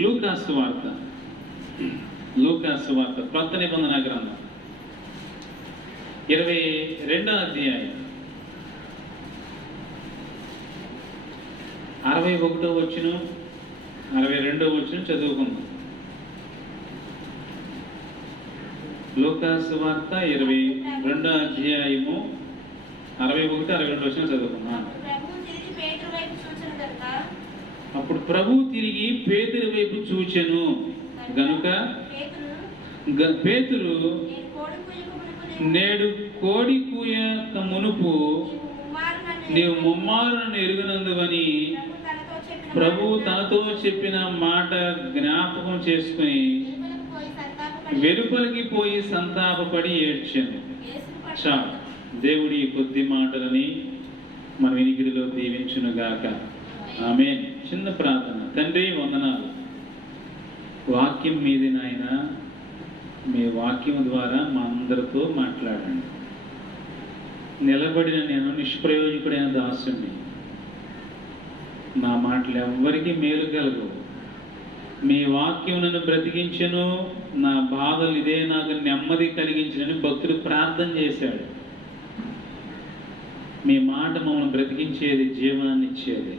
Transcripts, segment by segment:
లూకా సువార్త కొత్త నిబంధన గ్రంథం 22వ అధ్యాయం 61వ వచనం 62వ వచనం చదువుకుందాం. లూకా సువార్త 22వ అధ్యాయము 61, 62 వచనం చదువుకుందాం. అప్పుడు ప్రభువు తిరిగి పేతురు వైపు చూచెను గనుక పేతురు, నేడు కోడి కూయక మునుపు నీవు ముమ్మారు నన్ను ఎరుగనందువని ప్రభువు తనతో చెప్పిన మాట జ్ఞాపకం చేసుకుని వెలుపలికి పోయి సంతాపపడి ఏడ్చాను. చాలు. దేవుడి కొద్ది మాటలని మన వినికిడిలో దీవించునుగాక. ఆమేన్. చిన్న ప్రార్థన. తండ్రి వందనాలు, వాక్యం మీది నాయన, మీ వాక్యం ద్వారా మా అందరితో మాట్లాడండి. నిలబడిన నేను నిష్ప్రయోజకుడైన దాసుని, నా మాటలు ఎవ్వరికీ మేలు కలగవు. మీ వాక్యం నన్ను బ్రతికించను, నా బాధలు ఇదే నాకు నెమ్మది కలిగించనని భక్తుడు ప్రార్థన చేశాడు. మీ మాట మమ్మల్ని బ్రతికించేది, జీవనాన్ని ఇచ్చేది.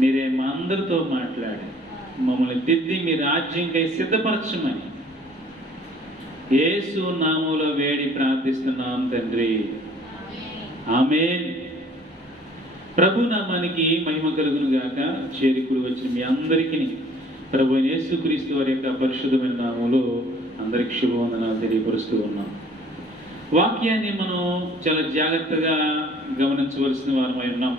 మీరే మా అందరితో మాట్లాడి మమ్మల్ని దిద్ది మీ రాజ్యంకై సిద్ధపరచమని యేసు నామములో వేడి ప్రార్థిస్తున్నాం తండ్రి. ఆమేన్. ప్రభు నామానికి మహిమ కలుగును గాక. చేరికుడు వచ్చిన మీ అందరికీ ప్రభు యేసుక్రీస్తు వారి యొక్క పరిశుద్ధమైన నామములో అందరికి శుభవందనాలు తెలియపరుస్తూ ఉన్నాం. వాక్యాన్ని మనం చాలా జాగ్రత్తగా గమనించవలసిన వారమై ఉన్నాం.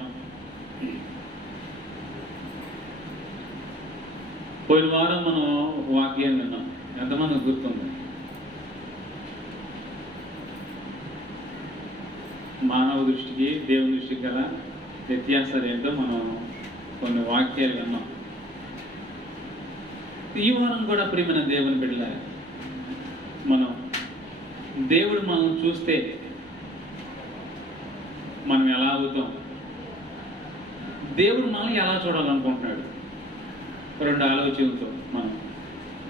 పోయిన వారం మనం వాక్యాన్ని విన్నాం. ఎంతమంది గుర్తుంది? మానవ దృష్టికి దేవుని దృష్టికి గల వ్యత్యాసాలు ఏంటో మనం కొన్ని వాక్యాలు విన్నాం. ఈ వారం కూడా ప్రియమైన దేవుని బిడ్డలారా, మనం దేవుడు మనం చూస్తే మనం ఎలా అవుతాం, దేవుడు మనల్ని ఎలా చూడాలనుకుంటున్నాడు, రెండు ఆలోచనలతో మనం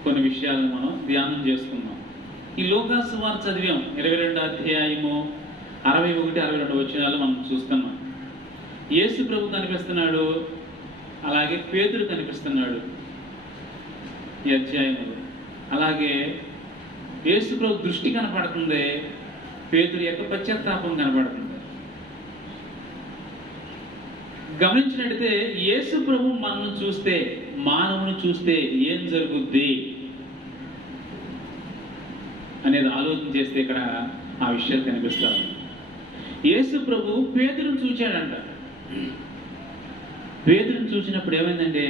కొన్ని విషయాలను మనం ధ్యానం చేసుకుందాం. ఈ లూకా సువార్త చదివాం. 22వ అధ్యాయము 61, 62 వచనాలు మనం చూస్తున్నాం. యేసు ప్రభు కనిపిస్తున్నాడు, అలాగే పేతురు కనిపిస్తున్నాడు ఈ అధ్యాయంలో. అలాగే యేసు ప్రభు దృష్టి కనపడుతుంది, పేతురు యొక్క పశ్చాత్తాపం కనపడుతుంది. గమనించినట్టయితే యేసు ప్రభు మనల్ని చూస్తే, మానవుని చూస్తే ఏం జరుగుద్ది అనేది ఆలోచన చేస్తే ఇక్కడ ఆ విషయాలు కనిపిస్తారు. యేసు ప్రభు పేతురుని చూచాడంట. పేతురుని చూసినప్పుడు ఏమైందంటే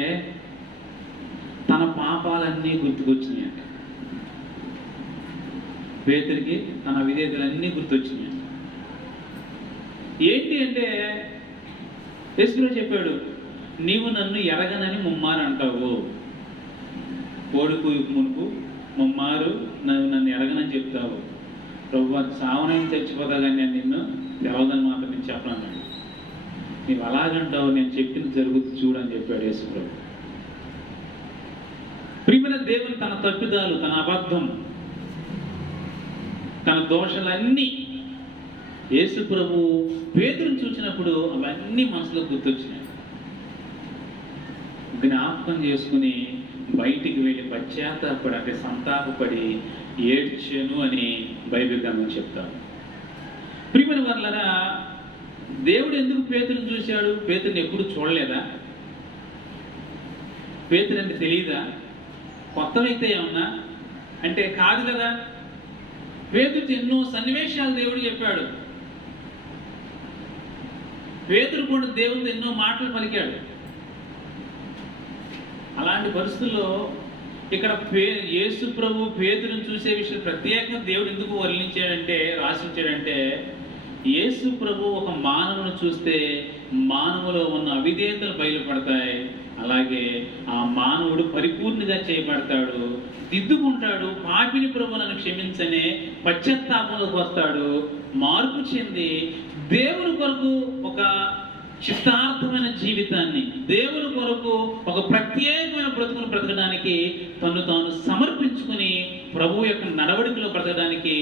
తన పాపాలన్నీ గుర్తుకొచ్చినాయంట. పేతురికి తన విధేయతలన్నీ గుర్తొచ్చినాయి. ఏంటి అంటే యేసు చెప్పాడు, నీవు నన్ను ఎరగనని ముమ్మారు అంటావు. కోడుకు మునుపు ముమ్మారు నన్ను ఎరగనని చెప్తావు. ప్రభు చావనని చచ్చిపోతా కానీ నేను నిన్ను తెలవదని మాత్రం నేను చెప్పనన్నాడు. నీవు అలాగంటావు, నేను చెప్పింది జరుగుతుంది చూడని చెప్పాడు యేసు ప్రభు. ప్రియమైన దేవుని తన తప్పిదాలు, తన అబద్ధం, తన దోషాలన్నీ యేసు ప్రభు పేతురుని చూసినప్పుడు అవన్నీ మనసులో గుర్తొచ్చినాయి. జ్ఞాపకం చేసుకుని బయటికి వెళ్ళి పశ్చాత్తాపడి, అంటే సంతాపపడి ఏడ్చెను అని బైబిల్ గ్రంథం చెప్తాడు. ప్రియమైన వారలారా, దేవుడు ఎందుకు పేతురుని చూశాడు? పేతురుని ఎప్పుడు చూడలేదా? పేతురు అంటే తెలియదా? కొత్తవైతే ఏమన్నా అంటే కాదు కదా. పేతురుకి ఎన్నో సన్నివేశాలు దేవుడు చెప్పాడు. పేతురు కూడా దేవుడితో ఎన్నో మాటలు పలికాడు. అలాంటి పరిస్థితుల్లో ఇక్కడ యేసు ప్రభు పేతురుని చూసే విషయం ప్రత్యేకంగా దేవుడు ఎందుకు వర్ణించాడంటే, రాసించాడంటే, యేసు ప్రభు ఒక మానవుని చూస్తే మానవులో ఉన్న అవిధేయతలు బయలుపడతాయి. అలాగే ఆ మానవుడు పరిపూర్ణంగా చేయబడతాడు, దిద్దుకుంటాడు. పాపిని ప్రభు నన్ను క్షమించనే పశ్చాత్తాపంలోకి వస్తాడు, మార్పు చెంది దేవుని కొరకు ఒక చిత్తార్థమైన జీవితాన్ని, దేవుని కొరకు ఒక ప్రత్యేకమైన బ్రతుకును బ్రతకడానికి తను తాను సమర్పించుకుని ప్రభువు యొక్క నడవడికలో బ్రతకడానికి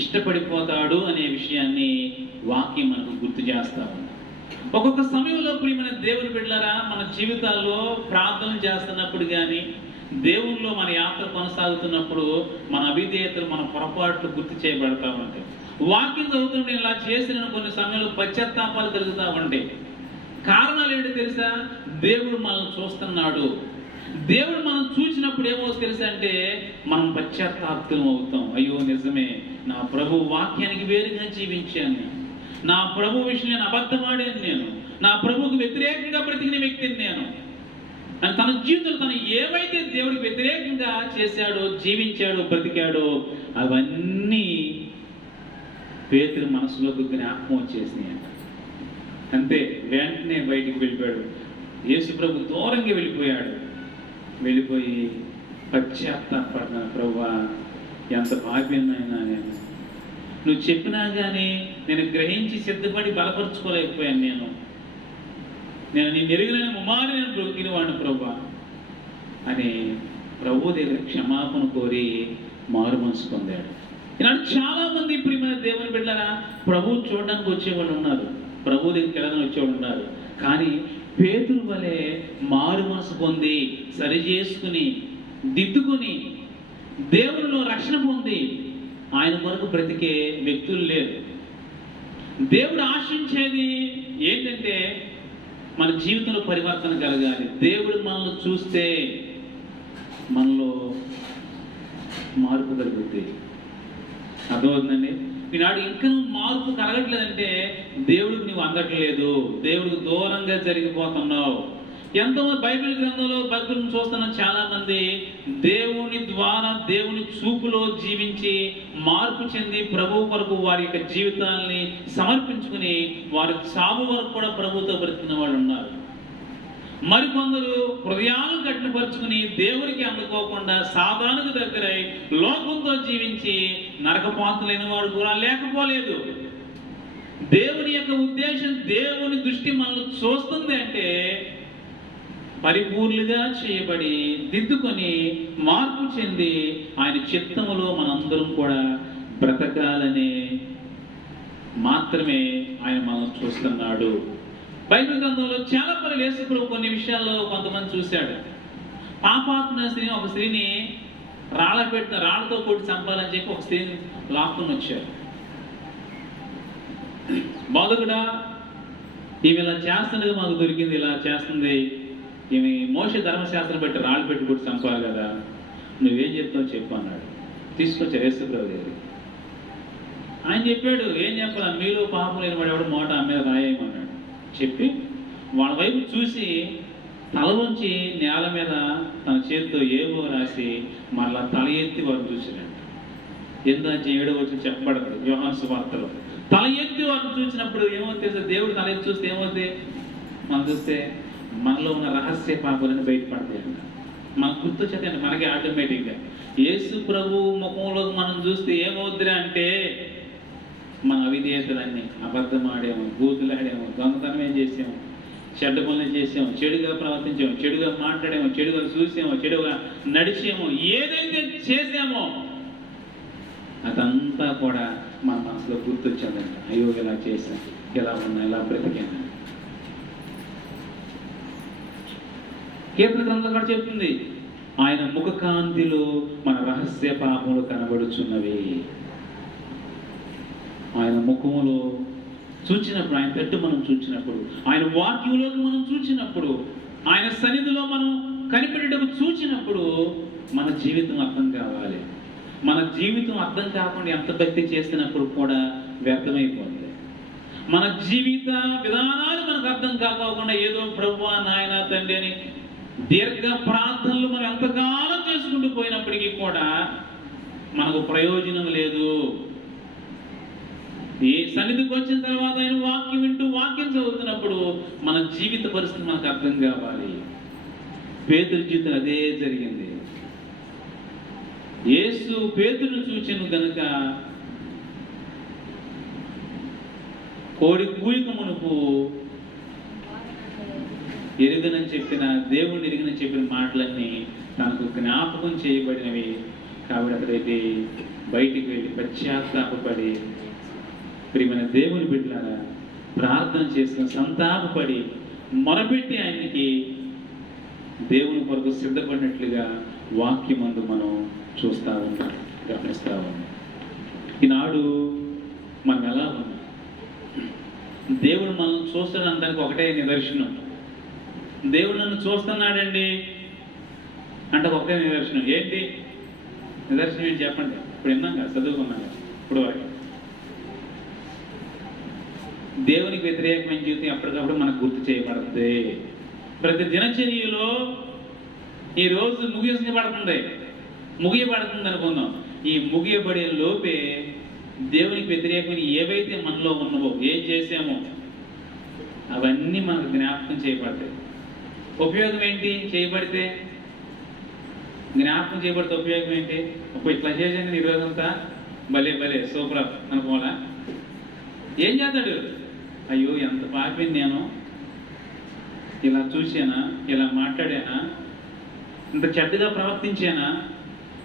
ఇష్టపడిపోతాడు అనే విషయాన్ని వాక్యం మనకు గుర్తు చేస్తా ఉంది. ఒక్కొక్క సమయంలో ప్రియమైన దేవుని బిడ్డలారా, మన జీవితాల్లో ప్రార్థన చేస్తున్నప్పుడు కానీ, దేవుల్లో మన యాత్ర కొనసాగుతున్నప్పుడు మన అవిధేయతలు, మన పొరపాట్లు గుర్తు చేయబడతా ఉంటాయి. వాక్యం చదువుతుంటే ఇలా చేసిన కొన్ని సమయంలో పశ్చాత్తాపాలు కలుగుతూ ఉంటాయి. కారణాలు ఏంటో తెలుసా? దేవుడు మనల్ని చూస్తున్నాడు. దేవుడు మనం చూసినప్పుడు ఏమో తెలుసా అంటే మనం పశ్చాత్తాపం అవుతాం. అయ్యో నిజమే, నా ప్రభు వాక్యానికి వేరుగా జీవించాను, నా ప్రభు విషయం నేను అబద్ధమాడాను, నేను నా ప్రభువుకు వ్యతిరేకంగా బ్రతికిన వ్యక్తిని నేను అని తన జీవితంలో తను ఏవైతే దేవుడికి వ్యతిరేకంగా చేశాడో, జీవించాడో, బ్రతికాడో అవన్నీ పేతురు మనసులోకి జ్ఞాపకం వచ్చేసినాయి. అంతే, వెంటనే బయటికి వెళ్ళిపోయాడు. యేసు ప్రభు దూరంగా వెళ్ళిపోయి పశ్చాత్తాపడ్డాను. ప్రభువా, ఎంత పాపినైనా నువ్వు చెప్పినా కానీ నేను గ్రహించి సిద్ధపడి బలపరుచుకోలేకపోయాను. నేను నీ మెరుగులైన ముమ్మారి నేను బ్రొక్కిన వాడిని ప్రభువా అని ప్రభు దగ్గర క్షమాపణ కోరి మారు మనసు పొందాడు. ఈనాడు చాలా మంది ప్రియమైన దేవుని బిడ్డలారా, ప్రభువు చూడడానికి వచ్చేవాళ్ళు ఉన్నారు, ప్రభు దగ్గరికి వెళ్ళడానికి వచ్చేవాళ్ళు ఉన్నారు. కానీ పేతురు వలె మారు మనసు పొంది సరి చేసుకుని దిద్దుకుని దేవునిలో రక్షణ పొంది ఆయన కొరకు బ్రతికే వ్యక్తులు లేరు. దేవుడు ఆశించేది ఏంటంటే మన జీవితంలో పరివర్తన కలగాలి. దేవుడు మనల్ని చూస్తే మనలో మార్పు కలుగుతుంది. అర్థమవుతుందండి? ఈనాడు ఇంకా నువ్వు మార్పు కలగట్లేదంటే దేవుడికి నువ్వు అందట్లేదు, దేవుడికి దూరంగా జరిగిపోతున్నావు. ఎంతోమంది బైబిల్ గ్రంథంలో భక్తులను చూస్తున్న చాలా మంది దేవుని ద్వారా, దేవుని చూపులో జీవించి మార్పు చెంది ప్రభువు కొరకు వారి యొక్క జీవితాలని సమర్పించుకుని వారి చావు వరకు కూడా ప్రభువుతో బ్రతికిన వాళ్ళు ఉన్నారు. మరికొందరు హృదయాలను కఠినపరుచుకుని దేవునికి అందుకోకుండా సాధారణకు దగ్గరై లోకంతో జీవించి నరకపాత్రులైన వాడు కూడా లేకపోలేదు. దేవుని యొక్క ఉద్దేశం, దేవుని దృష్టి మనల్ని చూస్తుంది అంటే పరిపూర్ణులుగా చేయబడి దిద్దుకొని మార్పు చెంది ఆయన చిత్తములో మనందరం కూడా బ్రతకాలనే మాత్రమే ఆయన మనం చూస్తున్నాడు. బైబిల్ గ్రంథంలో చాలా పనులు యేసుప్రభు కొన్ని విషయాల్లో కొంతమంది చూశాడు. పాపాత్మ స్త్రీని, ఒక స్త్రీని రాళ్లతో కొట్టి చంపాలని చెప్పి ఒక స్త్రీని లాక్కుని వచ్చారు. బోధకుడా, ఈమె ఇలా చేస్తుండగా మాకు దొరికింది, ఇలా చేస్తుంది, ఈమె మోషే ధర్మశాస్త్రం పెట్టి రాళ్ళు పెట్టి కొట్టి చంపాలి కదా, నువ్వేం చెప్తావు చెప్పు అన్నాడు. తీసుకొచ్చారు యేసుప్రభు దగ్గరికి. ఆయన చెప్పాడు, ఏం చెప్పాలి, మీలో పాపం లేని వాడు ఎవడు మోట మీద రాయేయమన్నాడు. చెప్పి వాళ్ళ వైపు చూసి తల వంచి నేల మీద తన చేతితో ఏవో రాసి మరలా తల ఎత్తి వారు చూసినాడు. ఎందుకంటే 7వ వచనం చెప్పబడదు యోహాను సువార్తలో. తల ఎత్తి వారిని చూసినప్పుడు ఏమవుతుంది? దేవుడు తల ఎత్తి చూస్తే ఏమవుతుంది? మనం చూస్తే మనలో ఉన్న రహస్య పాపాలను బయటపడతాయి అంట. మనకు గుర్తొచ్చేది మనకి ఆటోమేటిక్గా. యేసు ప్రభు ముఖంలో మనం చూస్తే ఏమవుద్దిరా అంటే మన అవిధేయతలన్నీ, అబద్ధం ఆడాము, బూతులాడాము, దొంగతనం చేసాము, చెడ్డ పనులు చేసాము, చెడుగా ప్రవర్తించాము, చెడుగా మాట్లాడాము, చెడుగా చూసాము, చెడుగా నడిచాము, ఏదైతే చేసామో అదంతా కూడా మన మనసులో గుర్తొచ్చాదంట. అయ్యో ఇలా చేశాను, ఇలా ఉన్నా, ఇలా బ్రతికాను. కీర్తన గ్రంథం కూడా చెప్తుంది, ఆయన ముఖకాంతిలో మన రహస్య పాపములు కనబడుచున్నవి. ఆయన ముఖములో చూచినప్పుడు, ఆయన తట్టు మనం చూచినప్పుడు, ఆయన వాక్యంలోకి మనం చూచినప్పుడు, ఆయన సన్నిధిలో మనం కనిపెట్టేటప్పుడు చూచినప్పుడు మన జీవితం అర్థం కావాలి. మన జీవితం అర్థం కాకుండా ఎంత భక్తి చేసినప్పుడు కూడా వ్యర్థమైపోతుంది. మన జీవిత విధానాలు మనకు అర్థం కాకుండా ఏదో ప్రభువా నాయన తండ్రి అని దీర్ఘ ప్రార్థనలు మనం ఎంతకాలం చేసుకుంటూ పోయినప్పటికీ కూడా మనకు ప్రయోజనం లేదు. ఈ సన్నిధికి వచ్చిన తర్వాత ఆయన వాక్యం వింటూ వాక్యం చదువుతున్నప్పుడు మన జీవిత పరిస్థితి మనకు అర్థం కావాలి. పేతురు జీవితం అదే జరిగింది. యేసు పేతురును చూచెను గనుక కోడి కూయిక మునుపు ఎరుగనని చెప్పిన దేవుని ఎరుగనని చెప్పిన మాటలన్నీ తనకు జ్ఞాపకం చేయబడినవి. కాబట్టి అక్కడైతే బయటికి వెళ్ళి పశ్చాత్తాపడి ప్రియమైన దేవుని బిడ్డలారా ప్రార్థన చేసిన సంతాపపడి మొరపెట్టి ఆయనకి దేవుని కొరకు సిద్ధపడినట్లుగా వాక్యమందు మనం చూస్తూ ఉంటాం, గమనిస్తూ ఉన్నాం. ఈనాడు మనం ఎలా ఉన్నాం? దేవుడు మనం చూస్తున్నాడానికి ఒకటే నిదర్శనం. దేవుడు నన్ను చూస్తున్నాడండి అంటే ఒకటే నిదర్శనం. ఏంటి నిదర్శనం ఏంటి చెప్పండి? ఇప్పుడు విన్నాం కదా, చదువుకున్నాం కదా ఇప్పుడు వరకు. దేవునికి వ్యతిరేకమైన జీవితం ఎప్పటికప్పుడు మనకు గుర్తు చేయబడుతుంది. ప్రతి దినచర్యలో ఈరోజు ముగియబడుతుంది అనుకుందాం. ఈ ముగియబడే లోపే దేవునికి వ్యతిరేకమైన ఏవైతే మనలో ఉన్నవో, ఏం చేసామో అవన్నీ మనకు జ్ఞాపకం చేయబడతాయి. ఉపయోగం ఏంటి? చేయబడితే జ్ఞాపకం చేయబడితే ఉపయోగం ఏంటి? ఇట్లా చేసాను ఈరోజంతా భలే సూపర్ అనుకోవాలా? ఏం చేస్తాడు? అయ్యో ఎంత పాపిని నేను, ఇలా చూసానా, ఇలా మాట్లాడానా, ఇంత చెడ్డగా ప్రవర్తించానా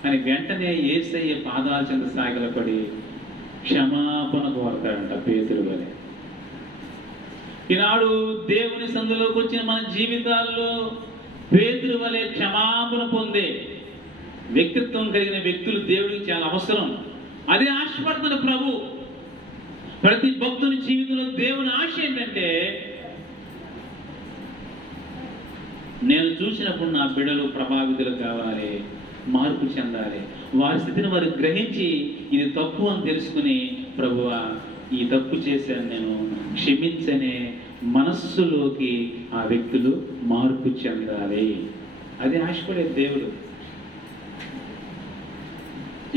అని వెంటనే యేసయ్య పాదాల చెంత సాగిలపడి క్షమాపణ కోరతాడంట పేతురు వలె. ఈనాడు దేవుని సందులోకి వచ్చిన మన జీవితాల్లో పేతురు వలె క్షమాపణ పొందే వ్యక్తిత్వం కలిగిన వ్యక్తులు దేవుడికి చాలా అవసరం. అదే ఆశపడుతున్న ప్రభు. ప్రతి భక్తుని జీవితంలో దేవుని ఆశ ఏంటంటే, నేను చూసినప్పుడు నా బిడ్డలు ప్రభావితులు కావాలి, మార్పు చెందాలి, వారి స్థితిని వారు గ్రహించి ఇది తప్పు అని తెలుసుకుని, ప్రభువా ఈ తప్పు చేశాను నేను, క్షమించనే మనస్సులోకి ఆ వ్యక్తులు మార్పు చెందాలి. అది ఆశపడే దేవుడు.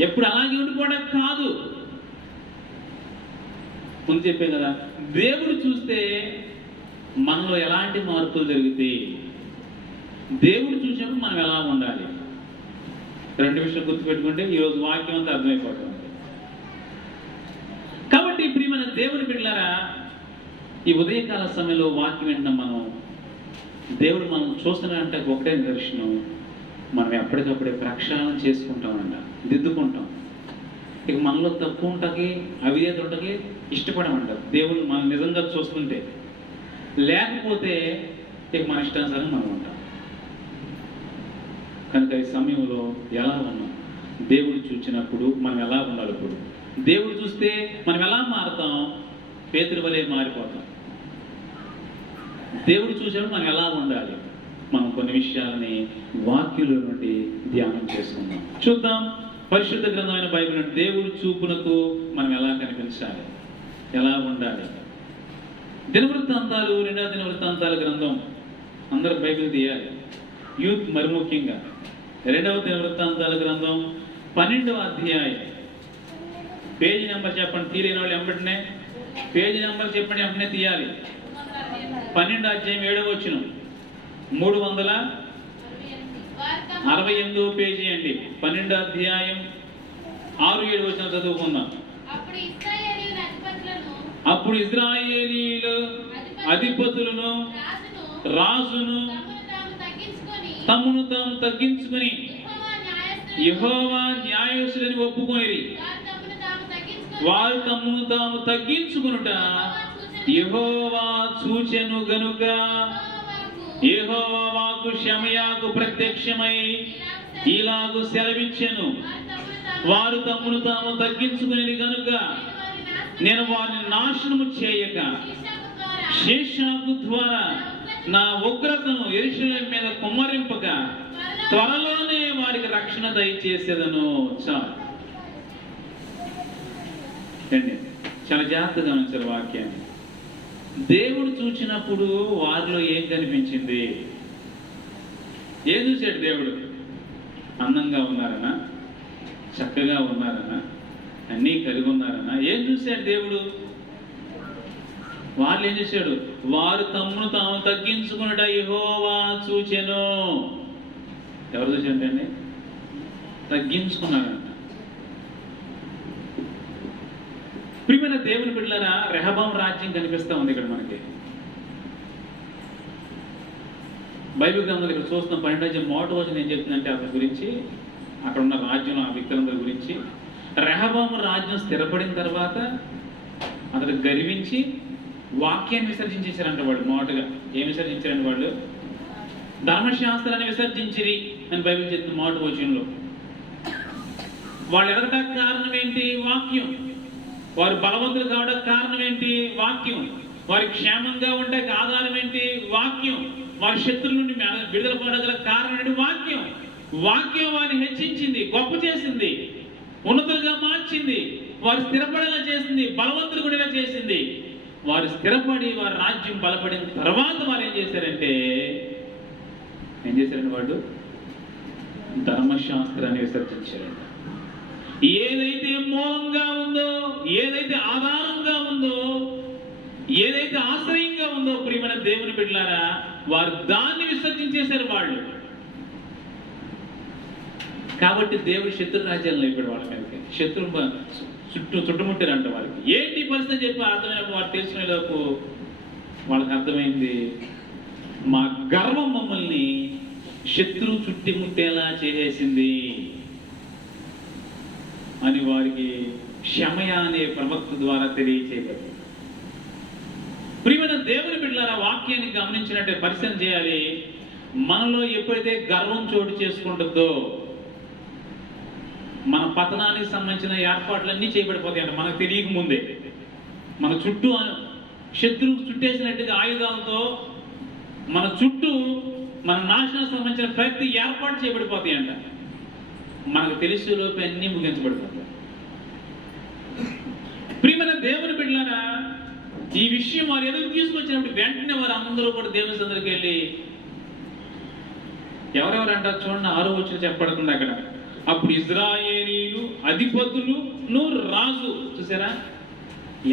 ఎప్పుడు అలాగే ఉండిపోవడం కాదు. ముందు చెప్పే కదా, దేవుడు చూస్తే మనలో ఎలాంటి మార్పులు జరుగుతాయి, దేవుడు చూసినప్పుడు మనం ఎలా ఉండాలి. రెండు విషయాలు గుర్తుపెట్టుకుంటే ఈరోజు వాక్యం అంతా అర్థమైపోతుంది. కాబట్టి ప్రియమైన దేవుని బిడ్డలారా, ఈ ఉదయకాల సమయంలో వాక్యం వింటున్నాం మనం. దేవుడు మనం చూస్తున్నాడంటే ఒకటే నిదర్శనం, మనం ఎప్పటికప్పుడే ప్రక్షాళన చేసుకుంటామంట, దిద్దుకుంటాం. ఇక మనలో తప్పు ఉంటాకి, అవిధేత ఉంటాకి ఇష్టపడమంట దేవుడు మనం నిజంగా చూస్తుంటే. లేకపోతే ఇక మన ఇష్టానుసారం మనం ఉంటాం. కనుక ఈ సమయంలో ఎలా ఉన్నాం? దేవుడు చూసినప్పుడు మనం ఎలా ఉండాలి? ఇప్పుడు దేవుడు చూస్తే మనం ఎలా మారుతాం? పేతురు వలె మారిపోతాం. దేవుడు చూసినప్పుడు మనం ఎలా ఉండాలి? మనం కొన్ని విషయాలని వాక్యుల నుండి ధ్యానం చేసుకుందాం. చూద్దాం. పరిశుద్ధ గ్రంథమైన బైబిల్ నుండి దేవుడు చూపునకు మనం ఎలా కనిపించాలి, ఎలా ఉండాలి? దినవృత్తాంతాలు, 2వ దినవృత్తాంతాల గ్రంథం అందరూ బైబిల్ తీయాలి. యూత్ మరి ముఖ్యంగా 2వ దినవృత్తాంతాల గ్రంథం 12వ అధ్యాయం. పేజీ నెంబర్ చెప్పండి. తీయలేని వాళ్ళు వెంబటనే పేజీ నెంబర్ చెప్పండి, వెంటనే తీయాలి. 12వ అధ్యాయం 7వ వచనం, 368వ పేజీ అండి. 12వ అధ్యాయం 6-7 వచనం చదువుకుందాం. అప్పుడు ఇశ్రాయేలీయులు అధిపతులను, రాజును తమను తాము తగ్గించుకొని యెహోవా న్యాయస్తులని ఒప్పుకొనిరి. వారు తమను తాము తగ్గించుకొనుట యెహోవా చూచెను గనుక యెహోవా వాక్కు షమయాకు ప్రత్యక్షమై ఇలాగు సెలవిచ్చెను, వారు తమను తాము తగ్గించుకునేది కనుక నేను వారిని నాశనము చేయక షీషాకు ద్వారా నా ఉగ్రతను యెరూషలేము మీద కుమ్మరింపక త్వరలోనే వారికి రక్షణ దయచేసేదను. చాలా జాగ్రత్తగా గమనించారు వాక్యాన్ని. దేవుడు చూసినప్పుడు వారిలో ఏం కనిపించింది? ఏం చూశాడు దేవుడు? అందంగా ఉన్నారనా, చక్కగా ఉన్నారనా, అన్నీ కలిగి ఉన్నారనా? ఏం చూశాడు దేవుడు? వాళ్ళు ఏం చేశాడు? వారు తమ్మును తాము తగ్గించుకున్నట యెహోవా చూచెను. ఎవరు చూసారండి? తగ్గించుకున్నారంట. ప్రియమైన దేవుని బిడ్డలారా, రెహబాము రాజ్యం కనిపిస్తూ ఉంది ఇక్కడ మనకి. బైబిల్ గ్రంథంలో ఇక్కడ చూస్తున్న 12వ మొదటి వచనం ఏం చెప్తుందంటే అతని గురించి, అక్కడ ఉన్న రాజ్యం ఆ వ్యక్తులందరి గురించి, రెహబాము రాజ్యం స్థిరపడిన తర్వాత అతడు గర్వించి వాక్యాన్ని విసర్జించేశారంట. వాళ్ళు మొదటగా ఏం విసర్జించారంటే వాళ్ళు ధర్మశాస్త్రాన్ని విసర్జించిరి అని బైబిల్ చెప్తుంది మొదటి వచనంలో. వాళ్ళు ఎదగడానికి కారణం ఏంటి? వాక్యం. వారు బలవంతులు కావడానికి కారణం ఏంటి? వాక్యం. వారి క్షేమంగా ఉండడానికి ఆధారం ఏంటి? వాక్యం. వారి శత్రుల నుండి విడుదల పడగల కారణం ఏంటి? వాక్యం. వాక్యం వారిని హెచ్చించింది, గొప్ప చేసింది, ఉన్నతులుగా మార్చింది, వారు స్థిరపడేలా చేసింది, బలవంతులు కూడా చేసింది. వారు స్థిరపడి వారి రాజ్యం బలపడిన తర్వాత వారు ఏం చేశారంటే వాడు ధర్మశాస్త్రాన్ని విసర్జించారంట. ఏదైతే మూలంగా ఉందో, ఏదైతే ఆధారంగా ఉందో, ఏదైతే ఆశ్రయంగా ఉందో ప్రియమైన దేవుని బిడ్డలారా, వారు దాన్ని విసర్జించేశారు వాళ్ళు. కాబట్టి దేవుడు శత్రు రాజ్యాలను అయిపోయాడు వాళ్ళ మీదకి. శత్రువు చుట్టుముట్టారంట వారికి. ఏంటి పరిస్థితి చెప్పి అర్థమైనప్పుడు వారు తెలుసుకునేలోపు వాళ్ళకి అర్థమైంది, మా గర్వం మమ్మల్ని శత్రువు చుట్టుముట్టేలా చేసేసింది అని వారికి షమయ అనే ప్రవక్త ద్వారా తెలియచేయబడింది. ప్రియమైన దేవుని బిడ్డలారా, వాక్యాన్ని గమనించినట్టే పరిశీలన చేయాలి. మనలో ఎప్పుడైతే గర్వం చోటు చేసుకుంటుందో మన పతనానికి సంబంధించిన ఏర్పాట్లన్నీ చేయబడిపోతాయి అంట మనకు తెలియక ముందే. మన చుట్టూ శత్రువుకు చుట్టేసినట్టుగా ఆయుధాలతో మన చుట్టూ మన నాశనం సంబంధించిన ప్రతి ఏర్పాటు చేయబడిపోతాయి అంట. మనకు తెలిసేలోపు అన్నీ ముగించబడిపోతాయి. ప్రియమైన దేవుని బిడ్డలారా, ఈ విషయం వారు ఎదురు తీసుకొచ్చినప్పుడు వెంటనే వారు అందరూ కూడా దేవుని సందరికి వెళ్ళి ఎవరెవరు అంటారు చూడండి, 6వ వచనం చెప్పబడుతుంది అక్కడ. అప్పుడు ఇజ్రాయేలీలు అధిపతులు రాజు, చూసారా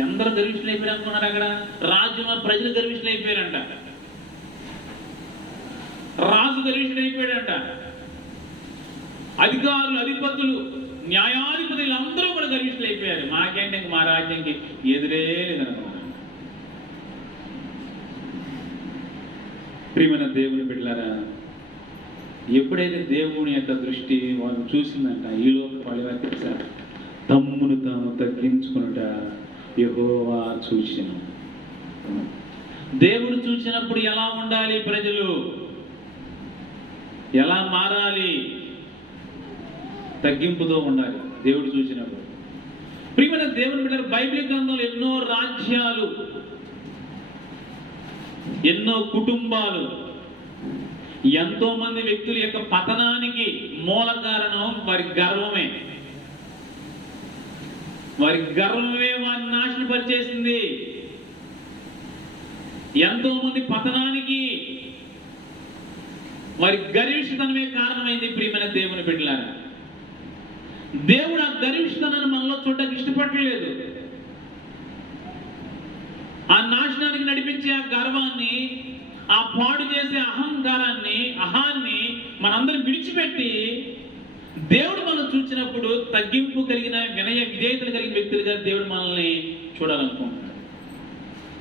ఎందరూ గర్విష్ఠులు అయిపోయారు అనుకున్నారు. అక్కడ రాజు ప్రజలు గర్విష్ఠులు అయిపోయారంట. రాజు గర్విష్ఠుడు అయిపోయాడంట. అధికారులు, అధిపతులు, న్యాయాధిపతులు అందరూ కూడా గర్విష్ఠులు అయిపోయారు. మాకేంటి మా రాజ్యానికి ఎదురే లేదనుకున్నారు. ప్రియమైన దేవుని బిడ్డలారా, ఎప్పుడైతే దేవుని యొక్క దృష్టి వాళ్ళు చూసిందంట, ఈ లోపల వాళ్ళు తెలుసా, తమ్మును తాము తగ్గించుకునుట యెహోవా చూచెను. దేవుడు చూసినప్పుడు ఎలా ఉండాలి, ప్రజలు ఎలా మారాలి? తగ్గింపుతో ఉండాలి దేవుడు చూసినప్పుడు. ప్రియమైన దేవుని బిడ్డలారా, బైబిల్ గ్రంథంలో ఎన్నో రాజ్యాలు, ఎన్నో కుటుంబాలు, ఎంతో మంది వ్యక్తుల యొక్క పతనానికి మూల కారణం వారి గర్వమే. వారి గర్వమే వారిని నాశనపరిచేసింది. ఎంతో మంది పతనానికి వారి గర్విష్ఠతనమే కారణమైంది. ప్రియమైన దేవుని బిడ్డలారా, దేవుడు ఆ గర్విష్ఠతనాన్ని మనలో చూడడానికి ఇష్టపడలేదు. ఆ నాశనానికి నడిపించే ఆ గర్వాన్ని, ఆ పాడు చేసే అహాన్ని మనందరం విడిచిపెట్టి దేవుడు మనం చూసినప్పుడు తగ్గింపు కలిగిన, వినయ విధేయతలు కలిగిన వ్యక్తులుగా దేవుడు మనల్ని చూడాలనుకుంటున్నాడు.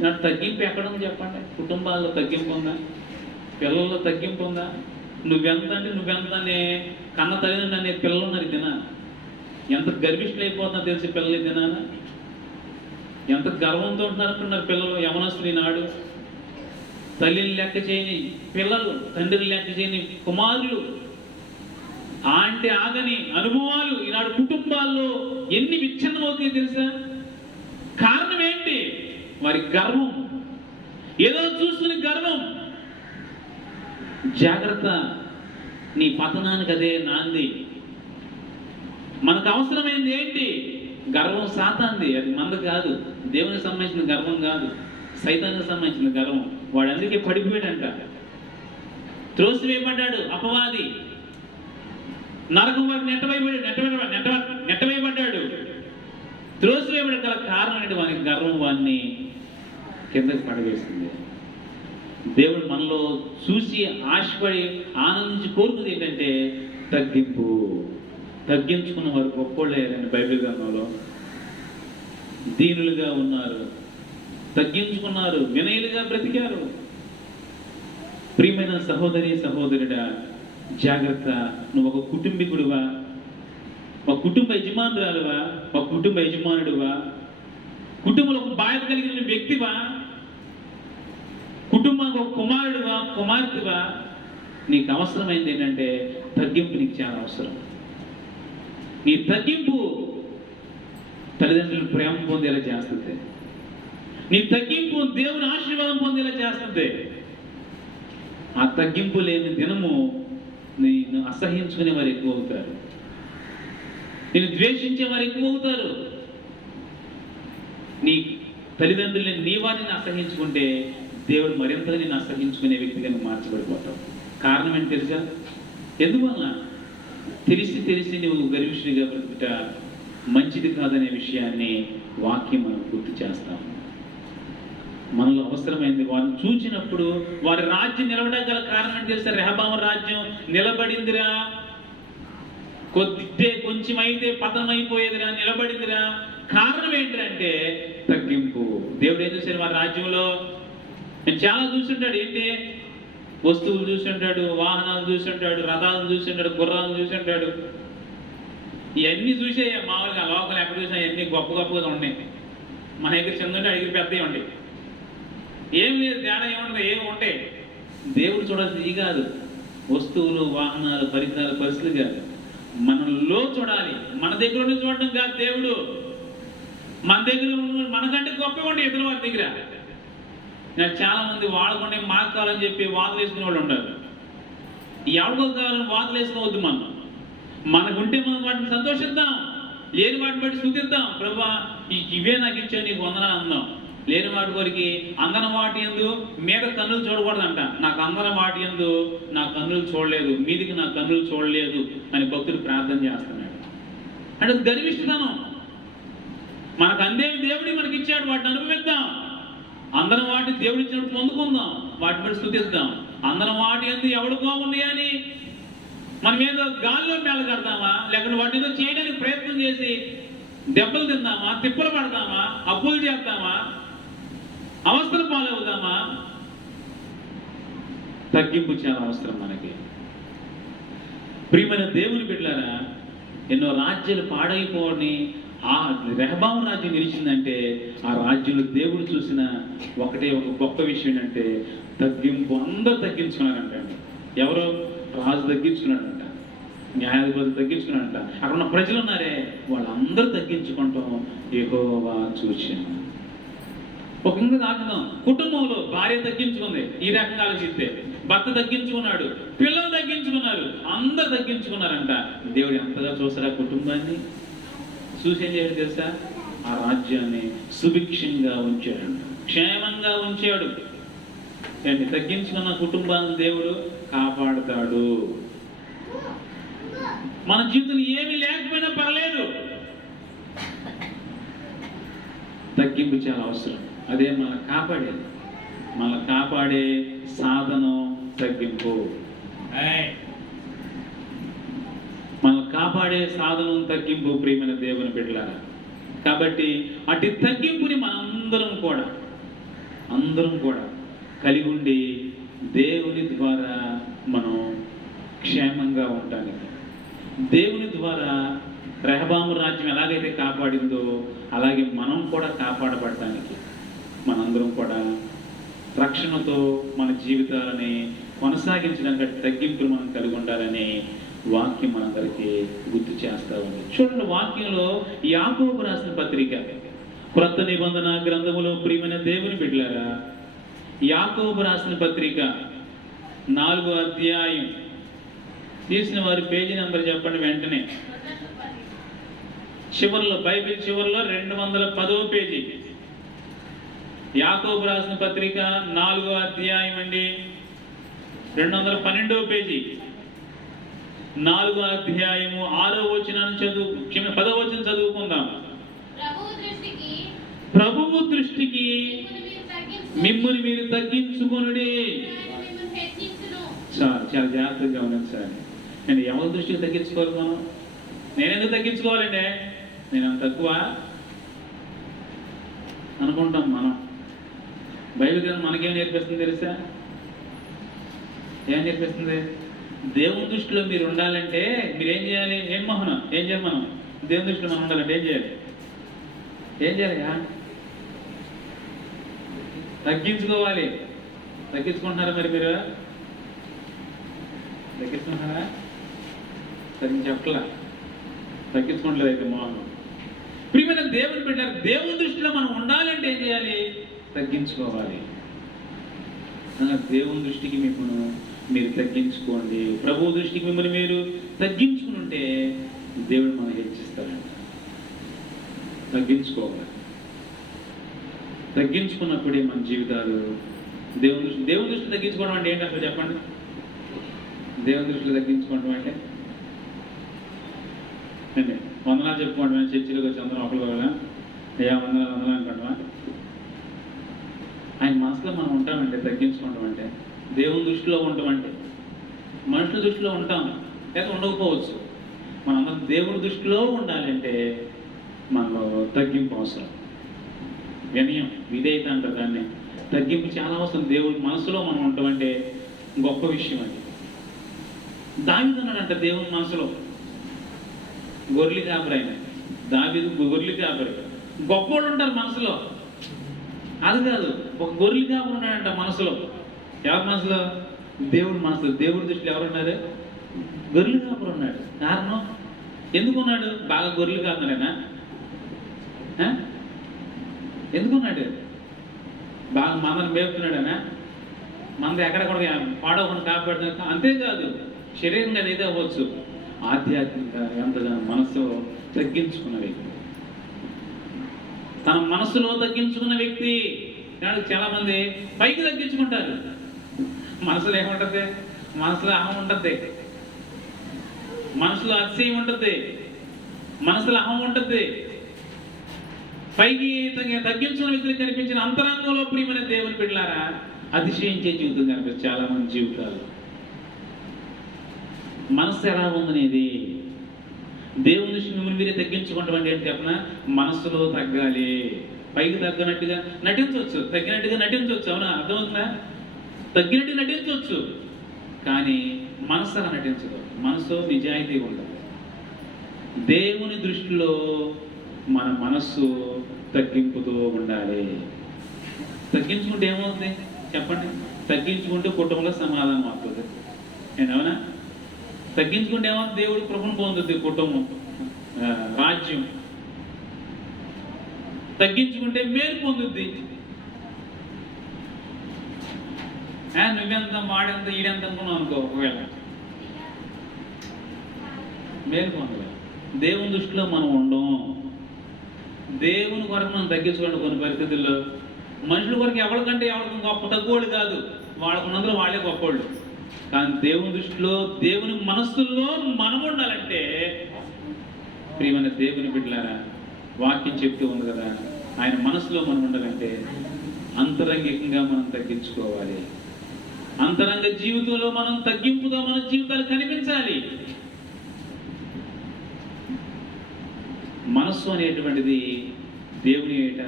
నాకు తగ్గింపు ఎక్కడ ఉంది చెప్పండి? కుటుంబాల్లో తగ్గింపు ఉందా? పిల్లల్లో తగ్గింపు ఉందా? నువ్వెంత అంటే నువ్వెంత అనే కన్న తల్లిదండ్రులు అనే పిల్లలు ఉన్నారు. దినా ఎంత గర్విష్ఠులు అయిపోతున్నా తెలిసి పిల్లలు దినానా ఎంత గర్వంతో ఉంటున్నారు పిల్లలు. యవనస్తులు ఈనాడు తల్లిని లెక్క చేయని పిల్లలు, తండ్రిని లెక్క చేయని కుమారులు, అంటే ఆగని అనుభవాలు ఈనాడు కుటుంబాల్లో ఎన్ని విచ్ఛిన్నమవుతాయో తెలుసా? కారణం ఏంటి? వారి గర్వం. ఏదో చూసుకుని గర్వం. జాగ్రత్త, నీ పతనానికి అదే నాంది. మనకు అవసరమైంది ఏంటి? గర్వం సాతాంది, అది మనది కాదు. దేవునికి సంబంధించిన గర్వం కాదు, సైతానికి సంబంధించిన గర్వం. వాడు అందుకే పడిపోయాడంట, త్రోసివేయబడ్డాడు. అపవాది నరకం వారికి నెట్టవేయబడ్డాడు, త్రోసివేయబడ్డ గల కారణం ఏంటి? వానికి గర్వం వాడిని కిందకి పడవేస్తుంది. దేవుడు మనలో చూసి ఆశపడి ఆనందించి కోరుకుంది ఏంటంటే తగ్గింపు. తగ్గించుకున్న వారు గొప్పోళ్ళేరని బైబిల్ గ్రంథంలో. దీనులుగా ఉన్నారు, తగ్గించుకున్నారు, వినయులుగా బ్రతికారు. ప్రియమైన సహోదరి సహోదరుడా, జాగ్రత్త. నువ్వు ఒక కుటుంబీకుడువా, ఒక కుటుంబ యజమానురాలువా, ఒక కుటుంబ యజమానుడువా, కుటుంబంలో ఒక బాధ్యత కలిగిన వ్యక్తివా, కుటుంబానికి ఒక కుమారుడువా, కుమార్తెవా, నీకు అవసరమైంది ఏంటంటే తగ్గింపు. నీకు చాలా అవసరం. నీ తగ్గింపు తల్లిదండ్రులను ప్రేమ పొందేలా చేస్తుంది. నీ తగ్గింపు దేవుని ఆశీర్వాదం పొందేలా చేస్తుంది. ఆ తగ్గింపు లేని దినము నేను అసహించుకునే వారు ఎక్కువ అవుతారు, నేను ద్వేషించే వారు ఎక్కువ అవుతారు. నీ తల్లిదండ్రులని నీ వారిని అసహించుకుంటే దేవుడు మరింతగా నేను అసహించుకునే వ్యక్తిగా మార్చబడిపోతావు. కారణం ఏంటి తెలుసా? ఎందువల్ల? తెలిసి తెలిసి నువ్వు గర్విష్ఠుడిగా బ్రతుకుట మంచిది కాదనే విషయాన్ని వాక్యం మనం గుర్తు చేస్తాం. మనలో అవసరమైంది వారిని చూచినప్పుడు వారి రాజ్యం నిలబడగల కారణం ఏంటి తెలుసా? రెహబాము రాజ్యం నిలబడిందిరా, కొంచెం అయితే పతనమైపోయేదిరా, నిలబడిందిరా. కారణం ఏంటంటే తగ్గింపు. దేవుడు ఏం చూశారు వారి రాజ్యంలో? నేను చాలా చూస్తుంటాడు. ఏంటి? వస్తువులు చూస్తుంటాడు, వాహనాలు చూస్తుంటాడు, రథాలను చూస్తుంటాడు, గుర్రాలను చూస్తుంటాడు. ఇవన్నీ చూసే మామూలుగా లోకల్ ఎక్కడ చూసినా ఇవన్నీ గొప్ప గొప్పగా ఉన్నాయి. మన దగ్గర చెందుంటే ఐదు పెద్దవి ఉంటాయి. ఏం లేదు, తేడా ఏముండదు, ఏమి ఉంటాయి. దేవుడు చూడాల్సింది ఇది కాదు. వస్తువులు, వాహనాలు, పరికరాలు, పరిస్థితులు కాదు. మనలో చూడాలి. మన దగ్గర ఉండి చూడడం కాదు దేవుడు. మన దగ్గర మనకంటే గొప్ప ఉండే ఎదురు వారి దగ్గర. నేను చాలా మంది వాడకుండా మాకు కావాలని చెప్పి వాదులు వేసుకునే వాళ్ళు ఉంటారు. ఎవరికో కావాలని వాదులు వేసుకోవద్దు. మనకుంటే మనం వాటిని సంతోషిద్దాం, లేని వాటిని బట్టి స్తుతిద్దాం. ప్రభా ఇవే నాకు ఇచ్చావు, నీకు వందనాలు అందాం. లేని వాటి కొరికి అందన వాటి యందు మీద కన్నులు చూడకూడదంట. నాకు అందన వాటి యందు నా కన్నులు చూడలేదు, మీదికి నా కన్నులు చూడలేదు అని భక్తుడు ప్రార్థన చేస్తున్నాడు. అంటే గర్విష్ఠతనం. మనకు అందేవి దేవుడి మనకి ఇచ్చాడు, వాటిని అనుభవిద్దాం. అందరం వాటి దేవుడి ఇచ్చినప్పుడు పొందుకుందాం, వాటి బట్టి స్తుతిద్దాం. అందరం వాటి యందు ఎవడికో ఉన్నాయని మనం ఏదో గాల్లో మేళ కడతామా, లేకపోతే వాటి ఏదో చేయడానికి ప్రయత్నం చేసి దెబ్బలు తిందామా, తిప్పలు పడతామా, అప్పులు చేద్దామా, అవస్థలు పాలవుదామా? తగ్గింపు చాలా అవసరం మనకి. ప్రియమైన దేవుని బిడ్డలారా, ఎన్నో రాజ్యాలు పాడైపోని ఆ రెహబాము రాజ్యం నిలిచిందంటే ఆ రాజ్యంలో దేవుడు చూసిన ఒకటే ఒక గొప్ప విషయం ఏంటంటే తగ్గింపు. అందరూ తగ్గించుకున్నారంటండి. ఎవరో రాజు తగ్గించుకున్నాడంట, న్యాయాధిపతులు తగ్గించుకున్నాడంట, అక్కడ ఉన్న ప్రజలు ఉన్నారే వాళ్ళందరూ తగ్గించుకుంటాం యెహోవా చూశాను. ఒక ఇంకా తాకుదాం. కుటుంబంలో భార్య తగ్గించుకుంది, ఈ రకంగా ఆలోచిస్తే భర్త తగ్గించుకున్నాడు, పిల్లలు తగ్గించుకున్నారు, అందరు తగ్గించుకున్నారంట. దేవుడు ఎంతగా చూసారా కుటుంబాన్ని? చూసేం చేయడు తెలుసా? ఆ రాజ్యాన్ని సుభిక్షంగా ఉంచాడు, క్షేమంగా ఉంచాడు. తగ్గించుకున్న కుటుంబాన్ని దేవుడు కాపాడుతాడు. మన జీవితంలో ఏమీ లేకపోయినా పర్లేదు, తగ్గింపు చాలా అవసరం. అదే మనల్ని కాపాడేది. మనల్ని కాపాడే సాధనం తగ్గింపు. మనల్ని కాపాడే సాధనం తగ్గింపు. ప్రియమైన దేవుని బిడ్డలారా, కాబట్టి అటు తగ్గింపుని మనందరం కూడా కలిగి ఉండి దేవుని ద్వారా మనం క్షేమంగా ఉండడానికి, దేవుని ద్వారా రెహబాము రాజ్యం ఎలాగైతే కాపాడిందో అలాగే మనం కూడా కాపాడబడటానికి, మనందరం కూడా రక్షణతో మన జీవితాలని కొనసాగించడానికి తగ్గింపులు మనం కలిగి ఉండాలని వాక్యం మనందరికీ గుర్తు చేస్తా ఉంది. చూడండి, వాక్యంలో యాకోబు రాసిన పత్రిక క్రొత్త నిబంధన గ్రంథములో ప్రియమైన దేవుని బిడ్డలారా, యాకోబు రాసిన పత్రిక 4వ అధ్యాయం తీసిన వారి పేజీ నెంబర్ చెప్పండి వెంటనే. చివరిలో, బైబిల్ చివరిలో 210వ పేజీ. యాకోబు రాసిన పత్రిక 4వ అధ్యాయం అండి, 212వ పేజీ. 4వ అధ్యాయము 6వ వచనాన్ని 10వ వచనం చదువుకుందాం. ప్రభువు దృష్టికి మిమ్ముని మీరు తగ్గించుకొనుడి. చాలా జాగ్రత్తగా ఉన్నది సార్. నేను ఎవరి దృష్టికి తగ్గించుకోవాలి? నేను ఎందుకు తగ్గించుకోవాలండి? నేను అంత తక్కువ అనుకుంటాం మనం. బైబిల్ గ్రంథం మనకేం నేర్పిస్తుంది తెలుసా? ఏం నేర్పిస్తుంది? దేవుని దృష్టిలో మీరు ఉండాలంటే మీరేం చేయాలి? ఏం చేయాలి మనం? దేవుని దృష్టిలో మనం ఉండాలంటే ఏం చేయాలి? తగ్గించుకోవాలి. తగ్గించుకుంటున్నారా మరి మీరు? తగ్గించుకుంటున్నారా? సరే చెప్పలా, తగ్గించుకోవట్లేదు అయితే మోహన్. ప్రియమైన దేవుని బిడ్డలారా, దేవుని దృష్టిలో మనం ఉండాలంటే ఏం చేయాలి? తగ్గించుకోవాలి. దేవుని దృష్టికి మీరు తగ్గించుకోండి. ప్రభు దృష్టికి మిమ్మల్ని మీరు తగ్గించుకుని ఉంటే దేవుడు మనం హెచ్చిస్తాడంట. తగ్గించుకోవాలి. తగ్గించుకున్నప్పుడే మన జీవితాలు దేవుని దృష్టి తగ్గించుకోవడం అంటే ఏంటి అసలు చెప్పండి? దేవుని దృష్టిలో తగ్గించుకోవడం అంటే వందనాలు చెప్పుకోవడమే. చర్చిలోకి వచ్చి అందరం ఒకరు కదా అయ్యా వందనాలు అనుకోవడమా? ఆయన మనసులో మనం ఉంటామంటే తగ్గించుకోవడం అంటే, దేవుని దృష్టిలో ఉంటామంటే. మనుషుల దృష్టిలో ఉంటాం లేదా ఉండకపోవచ్చు. మనందరం దేవుని దృష్టిలో ఉండాలంటే మనలో తగ్గింపు అవసరం. వినయం, విధేయత అంటారు దాన్ని. తగ్గింపు చాలా అవసరం. దేవుడి మనసులో మనం ఉంటామంటే గొప్ప విషయం అది. దావీదు అన్నాడంట దేవుని మనసులో. గొర్రెలు కాపరి ఆయన దావీదు, గొర్రెలు కాపరి. గొప్పోళ్ళు ఉంటారు మనసులో. అది కాదు, ఒక గొర్రెలు కాపరి ఉన్నాడంట మనసులో. ఎవరి మనసులో? దేవుడి మనసులో. దేవుడి దృష్టిలో ఎవరున్నారు? గొర్రెలు కాపరి ఉన్నాడు. కారణం ఎందుకున్నాడు? బాగా గొర్రెలు కాపరేనా? ఎందుకున్నాడు? బాగా మనల్ని మేపుతున్నాడనా? మనది ఎక్కడ కూడా పాడవకుండా కాపాడుతున్నా. అంతేకాదు, శరీరంగా ఏదైతే అవ్వచ్చు, ఆధ్యాత్మికంగా ఎంతగా మనసు తగ్గించుకున్న వ్యక్తి. తన మనసులో తగ్గించుకున్న వ్యక్తి. చాలా మంది పైకి తగ్గించుకుంటారు. మనసులో ఏముంటది? మనసులో అహం ఉంటుంది, మనసులో అతిశయం ఉంటుంది, మనసులో అహం ఉంటుంది. పైకి తగ్గించుకున్న వ్యక్తులు కనిపించిన అంతరంగంలో ప్రియమైన దేవుని బిడ్డలారా అతిశయించే జీవితం కనిపిస్తుంది చాలా మంది జీవితాలు. మనసు ఎలా ఉందనేది దేవుని దృష్టి మిమ్మల్ని మీరే తగ్గించుకుంటాం అంటే ఏంటి చెప్పిన? మనస్సులో తగ్గాలి. పైకి తగ్గనట్టుగా నటించవచ్చు, తగ్గినట్టుగా నటించవచ్చు. అవునా? అర్థమవుతుందా? తగ్గినట్టుగా నటించవచ్చు, కానీ మనసు అలా నటించదు. మనసు నిజాయితీ ఉండదు. దేవుని దృష్టిలో మన మనస్సు తగ్గింపుతో ఉండాలి. తగ్గించుకుంటే ఏమవుతుంది చెప్పండి? తగ్గించుకుంటే కుటుంబంలో సమాధానం అవుతుంది. అవునా? తగ్గించుకుంటే ఏమవుతుంది? దేవుడు కృపను పొందుతుంది కుటుంబం, రాజ్యం. తగ్గించుకుంటే మేలు పొందుద్ది. నువ్వెంత వాడెంత ఈడెంత అనుకున్నావు అనుకో, ఒకవేళ మేలు పొందలేదు. దేవుని దృష్టిలో మనం ఉండం. దేవుని కొరకు మనం తగ్గించుకోండి. కొన్ని పరిస్థితుల్లో మనుషుల కొరకు ఎవరికంటే ఎవరికి గొప్ప తక్కువోళ్ళు కాదు, వాళ్ళకున్నందులో వాళ్ళే గొప్పవాళ్ళు. కానీ దేవుని దృష్టిలో, దేవుని మనస్సుల్లో మనం ఉండాలంటే ప్రియమైన దేవుని బిడ్డలారా, వాక్యం చెప్తూ ఉంది కదా, ఆయన మనసులో మనం ఉండాలంటే అంతరంగికంగా మనం తగ్గించుకోవాలి. అంతరంగ జీవితంలో మనం తగ్గింపుగా మన జీవితాలు కనిపించాలి. మనస్సు అనేటువంటిది దేవుని ఏట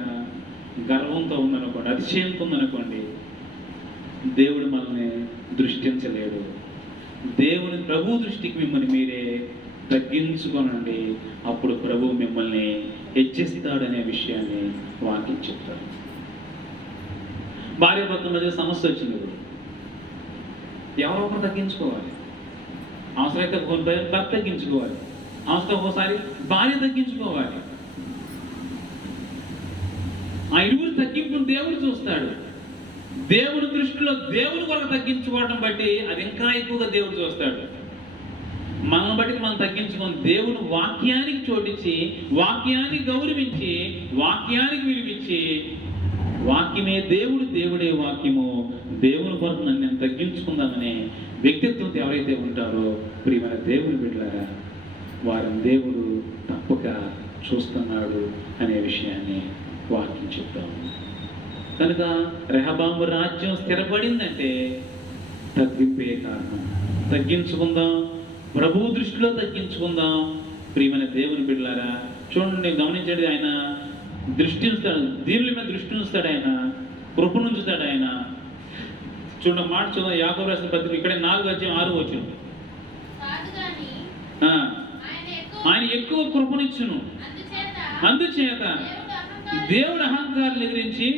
గర్వంతో ఉందనుకోండి, అతిశయంతో ఉందనుకోండి, దేవుడు మనల్ని దృష్టించలేడు. దేవుని ప్రభు దృష్టికి మిమ్మల్ని మీరే తగ్గించుకోనండి, అప్పుడు ప్రభు మిమ్మల్ని హెచ్చిస్తాడనే విషయాన్ని వాక్యం చెప్తారు. భార్య భర్తల మధ్య సమస్య వచ్చింది. ఇప్పుడు ఎవరో ఒకరు తగ్గించుకోవాలి. అవసరమైతే భర్త తగ్గించుకోవాలి, అవసరం ఒకసారి భార్య తగ్గించుకోవాలి. ఆ ఇరువురు తగ్గింపును దేవుడు చూస్తాడు. దేవుని దృష్టిలో దేవుని కొరకు తగ్గించుకోవడం బట్టి అది ఇంకా ఎక్కువగా దేవుడు చూస్తాడు. మనం బట్టి మనం తగ్గించుకొని దేవుని వాక్యానికి చోటించి, వాక్యాన్ని గౌరవించి, వాక్యానికి విలువించి, వాక్యమే దేవుడు, దేవుడే వాక్యము, దేవుని కొరకు నన్ను నేను తగ్గించుకుందామనే వ్యక్తిత్వంతో ఎవరైతే ఉంటారో ప్రియమైన దేవుని బిడ్డలారా, వారిని దేవుడు తప్పక చూస్తున్నాడు అనే విషయాన్ని వాక్యం చెప్తాము. కనుక రెహబాము రాజ్యం స్థిరపడిందంటే తగ్గింపే కారణం. తగ్గించుకుందాం, ప్రభు దృష్టిలో తగ్గించుకుందాం. ప్రియమైన దేవుని బిడ్డలారా చూడండి, గమనించండి. ఆయన దృష్టి ఉంచుతాడు, దీనుల మీద దృష్టి ఉంచుతాడు, ఆయన కృప ఉంచుతాడు. ఆయన చూడండి మాట చూద్దాం. యాకోబు రాసిన పత్రిక ఇక్కడ 4:6 ఆయన ఎక్కువ కృపనిచ్చును, అందుచేత దేవుడు అహంకారాన్ని ఎదిరించి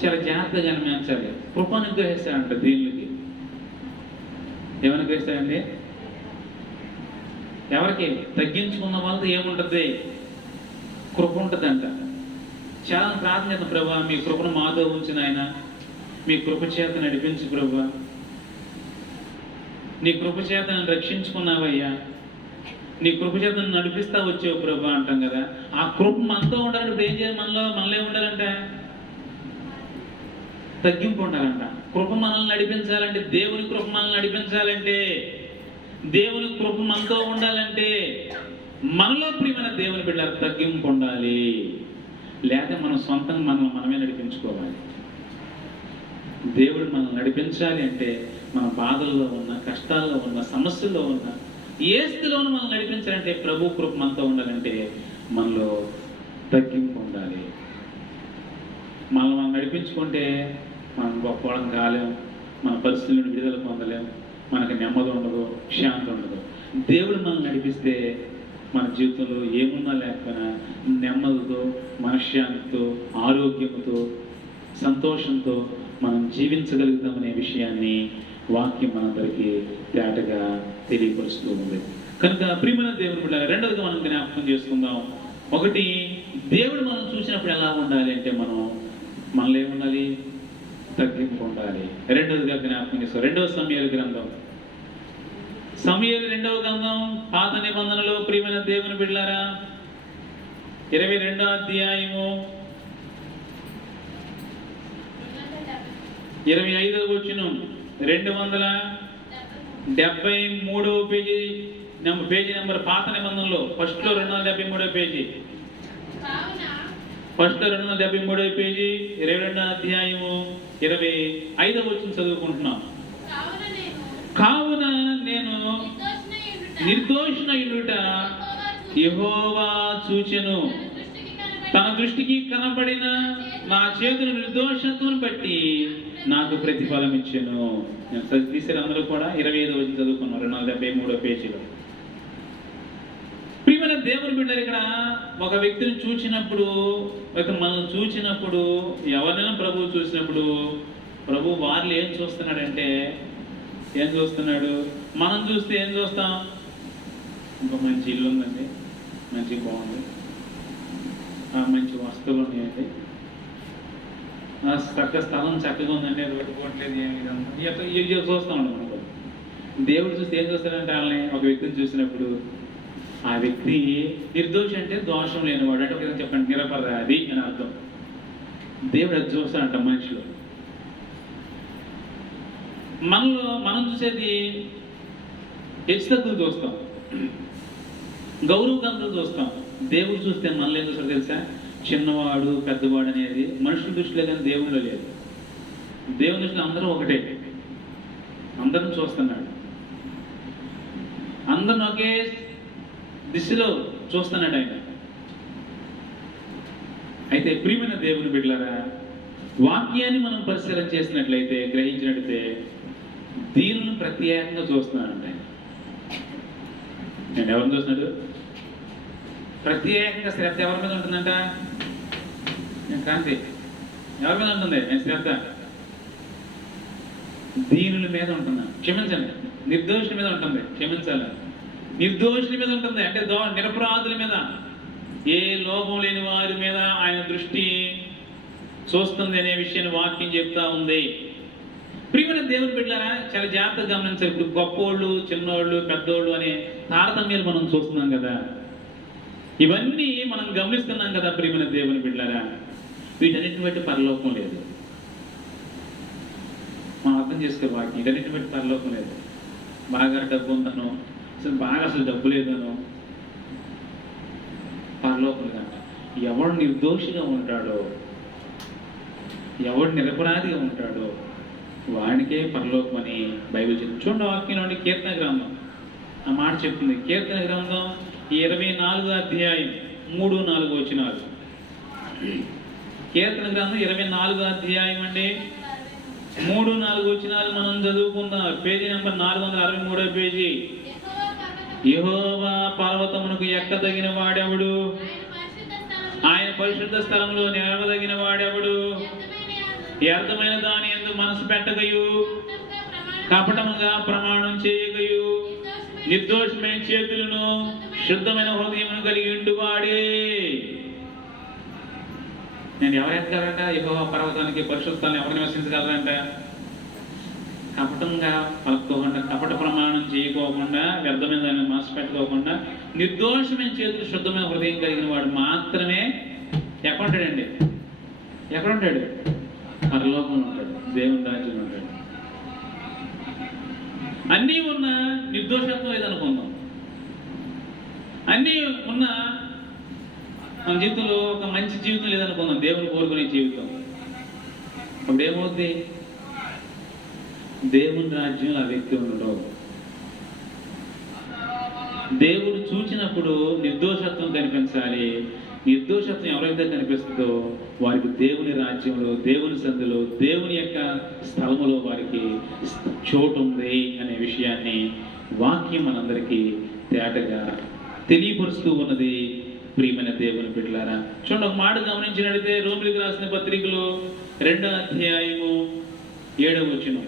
చాలా జాగ్రత్తగా జన్మించాలి. కృప అనుగ్రహిస్తాడంట. దేవునికి ఏమనుగ్రహిస్తాడండి? ఎవరికి? తగ్గించుకున్న వాళ్ళతో ఏముంటుంది? కృప ఉంటుందంట. చాలా ప్రార్థన చేద్దాం, ప్రభా మీ కృపను మాతో ఉంచిన ఆయన, మీ కృప చేత నడిపించు ప్రభా, నీ కృప చేత నన్ను రక్షించుకున్నావయ్యా, నీ కృప చేత నన్ను నడిపిస్తా వచ్చావు ప్రభా అంటాం కదా. ఆ కృప మనతో ఉండాలంటే ఇప్పుడు ఏం చేయాలి? మనలో ఏముండాలంటే తగ్గింపు ఉండాలంట. కృప మనల్ని నడిపించాలంటే, దేవుని కృప మనల్ని నడిపించాలంటే, దేవుని కృప మనతో ఉండాలంటే మనలో ప్రియమైన దేవుని బిడ్డలకు తగ్గింపు ఉండాలి. లేకపోతే మనం సొంతంగా మనమే నడిపించుకోవాలి. దేవుడు మనం నడిపించాలి అంటే మన బాధల్లో ఉన్న, కష్టాల్లో ఉన్న, సమస్యల్లో ఉన్న, ఏ స్థితిలోనూ మనం నడిపించాలంటే, ప్రభు కృప మనతో ఉండాలంటే మనలో తగ్గింపు ఉండాలి. మనం నడిపించుకుంటే మనం గొప్పవాళ్ళం కాలేం, మన పరిస్థితులను విడుదల పొందలేం, మనకు నెమ్మది ఉండదు, శాంతి ఉండదు. దేవుడు మనం నడిపిస్తే మన జీవితంలో ఏమున్నా లేకపోయినా నెమ్మదితో, మనశ్శాంతితో, ఆరోగ్యంతో, సంతోషంతో మనం జీవించగలుగుతామనే విషయాన్ని వాక్యం మనందరికీ తేటగా తెలియపరుస్తూ ఉంది. కనుక ప్రియమైన దేవుని బిడ్డలారా, రెండవదిగా మనం జ్ఞాపకం చేసుకుందాం. ఒకటి, దేవుడు మనం చూసినప్పుడు ఎలా ఉండాలి అంటే మనలో ఏముండాలి? తగ్గింపు ఉండాలి. రెండవదిగా జ్ఞాపకం చేసుకో. 2వ సమూయేలు గ్రంథం, సమూయేలు 2వ గ్రంథం, పాత నిబంధనలో ప్రియమైన దేవుని బిడ్డలారా 22వ అధ్యాయము 25వ వచనం, 273వ పేజీ నెంబర్ పాత నిబంధనలో ఫస్ట్లో 273వ పేజీ, ఫస్ట్లో 273వ పేజీ 22వ అధ్యాయము 25వ వచనం చదువుకుంటున్నాం. కావున నేను నిర్దోషినయుట యెహోవా చూచెను, తన దృష్టికి కనబడిన నా చేతుల నిర్దోషత్వం బట్టి నాకు ప్రతిఫలం ఇచ్చాను. తీసారు అందరూ కూడా. 25వ వచనం చదువుకున్నాం 273వ పేజీలో. ప్రియమైన దేవుని బిడ్డలు, ఇక్కడ ఒక వ్యక్తిని చూచినప్పుడు, మనల్ని చూచినప్పుడు, ఎవరినైనా ప్రభువు చూసినప్పుడు ప్రభు వారిలో ఏం చూస్తున్నాడంటే, ఏం చూస్తున్నాడు? మనం చూస్తే ఏం చూస్తాం? ఇంకా మంచి ఇల్లు ఉందండి, మంచి బాగుంది, మంచి వస్తువులు ఉన్నాయండి, చక్క స్థలం చక్కగా ఉందండి, రోడ్డు పోవట్లేదు, ఏమి ఇవి చూస్తూ ఉంటాం మనకు. దేవుడు చూస్తే ఏం చూస్తాడంటే, వాళ్ళని ఒక వ్యక్తిని చూసినప్పుడు ఆ వ్యక్తి నిర్దోషి అంటే దోషం లేనివాడు అంటే, ఒక చెప్పండి నిరపరాధి అని అర్థం. దేవుడు అది చూస్తాడంట మనిషిలో. మనం చూసేది హెచ్చుతగ్గులు చూస్తాం, గౌరవగంతులు చూస్తాం. దేవుడు చూస్తే మనలో ఏం చూస్తాడు తెలుసా? చిన్నవాడు పెద్దవాడు అనేది మనుషుల దృష్టిలో కానీ దేవుడిలో లేదు. దేవుని దృష్టిలో అందరూ ఒకటే, అందరం చూస్తున్నాడు, అందరిని ఒకే దిశలో చూస్తున్నాడు ఆయన. అయితే ప్రియమైన దేవుని బిడ్డలారా, వాక్యాన్ని మనం పరిశీలన చేసినట్లయితే, గ్రహించినట్లయితే దీనిని ప్రత్యేకంగా చూస్తున్నాడంట ఆయన. నేను ఎవరిని చూస్తున్నాడు? ప్రత్యేకంగా శ్రద్ధ ఎవరి మీద ఉంటుందంట? కాంతి ఎవరి మీద ఉంటుంది? నేను శ్రద్ధ దీనుల మీద ఉంటున్నా. క్షమించండి, నిర్దోషుల మీద ఉంటుంది. క్షమించాలి, నిర్దోషుల మీద ఉంటుంది. అంటే నిరపరాధుల మీద, ఏ లోపం లేని వారి మీద ఆయన దృష్టి చూస్తుంది అనే విషయాన్ని వాక్యం చెప్తా ఉంది. ప్రియమైన దేవుని బిడ్డలారా, చాలా జాగ్రత్తగా గమనించాలి. ఇప్పుడు గొప్పోళ్ళు, చిన్నోళ్ళు, పెద్దోళ్ళు అనే తారతమ్యాలు మనం చూస్తున్నాం కదా, ఇవన్నీ మనం గమనిస్తున్నాం కదా. ప్రియమైన దేవుని బిడ్డలారా, వీటన్నిటిని బట్టి పరలోకం లేదు. మనం అర్థం చేసుకోవాలి వాక్యం. వీటన్నిటిని బట్టి పరలోకం లేదు. బాగా డబ్బు ఉందనో, అసలు డబ్బు లేదనో పరలోకం లేదంట. ఎవడు నిర్దోషిగా ఉంటాడో, ఎవడు నిరపరాధిగా ఉంటాడో వాడికే పరలోకం అని బైబిల్ చెప్తుంది. చూడండి వాక్యం నుండి కీర్తన గ్రంథం ఆ మాట చెప్తుంది. కీర్తన గ్రంథం 24వ అధ్యాయం 3-4 వచనాలు. కీర్తన గ్రంథం 24వ అధ్యాయం అండి 3-4 వచనాలు మనం చదువుకుందాం. Page number 463 page. యెహోవా పర్వతమునకు ఎక్కదగిన వాడెవడు? ఆయన పరిశుద్ధ స్థలంలో నిలవదగిన వాడెవడు? వ్యర్థమైన దాని యందు మనసు పెట్టగయు, కపటముగా ప్రమాణం చేయగయు, నిర్దోషమైన చేతులను శుద్ధమైన హృదయమును కలిగి ఉండువాడే. నేను ఎవరు ఎక్కారంట? యెహోవా పర్వతానికి పరిశుద్ధ స్థలం ఎవరు నివసించగలరంట? కపటంగా పలుకోకుండా, కపట ప్రమాణం చేయకోకుండా, వ్యర్థమైన దాన్ని మనసు పెట్టుకోకుండా, నిర్దోషమైన చేతులు శుద్ధమైన హృదయం కలిగిన వాడు మాత్రమే ఎక్కడుంటాడండి? ఎక్కడుంటాడు? పరలోకంలో ఉంటాడు, దేవుని రాజ్యంలో ఉంటాడు. అన్నీ ఉన్న నిర్దోషత్వం లేదనుకుందాం, అన్నీ ఉన్న మన జీవితంలో ఒక మంచి జీవితం లేదనుకుందాం, దేవుని కోరుకునే జీవితం. అప్పుడు ఏమవుద్ది? దేవుని రాజ్యంలో ఆ వ్యక్తి ఉండడు. దేవుడు చూచినప్పుడు నిర్దోషత్వం కనిపించాలి. నిర్దోషత్వం ఎవరైతే కనిపిస్తుందో వారికి దేవుని రాజ్యంలో, దేవుని సందులో, దేవుని యొక్క స్థలములో వారికి చోటు ఉంది అనే విషయాన్ని వాక్యం మనందరికీ తేటగా తెలియపరుస్తూ ఉన్నది. ప్రియమైన దేవుని బిడ్డలారా, చూడండి, ఒక మాట గమనించినట్లయితే రోమిలికి రాసిన పత్రికలో 2వ అధ్యాయము 7వ వచనం.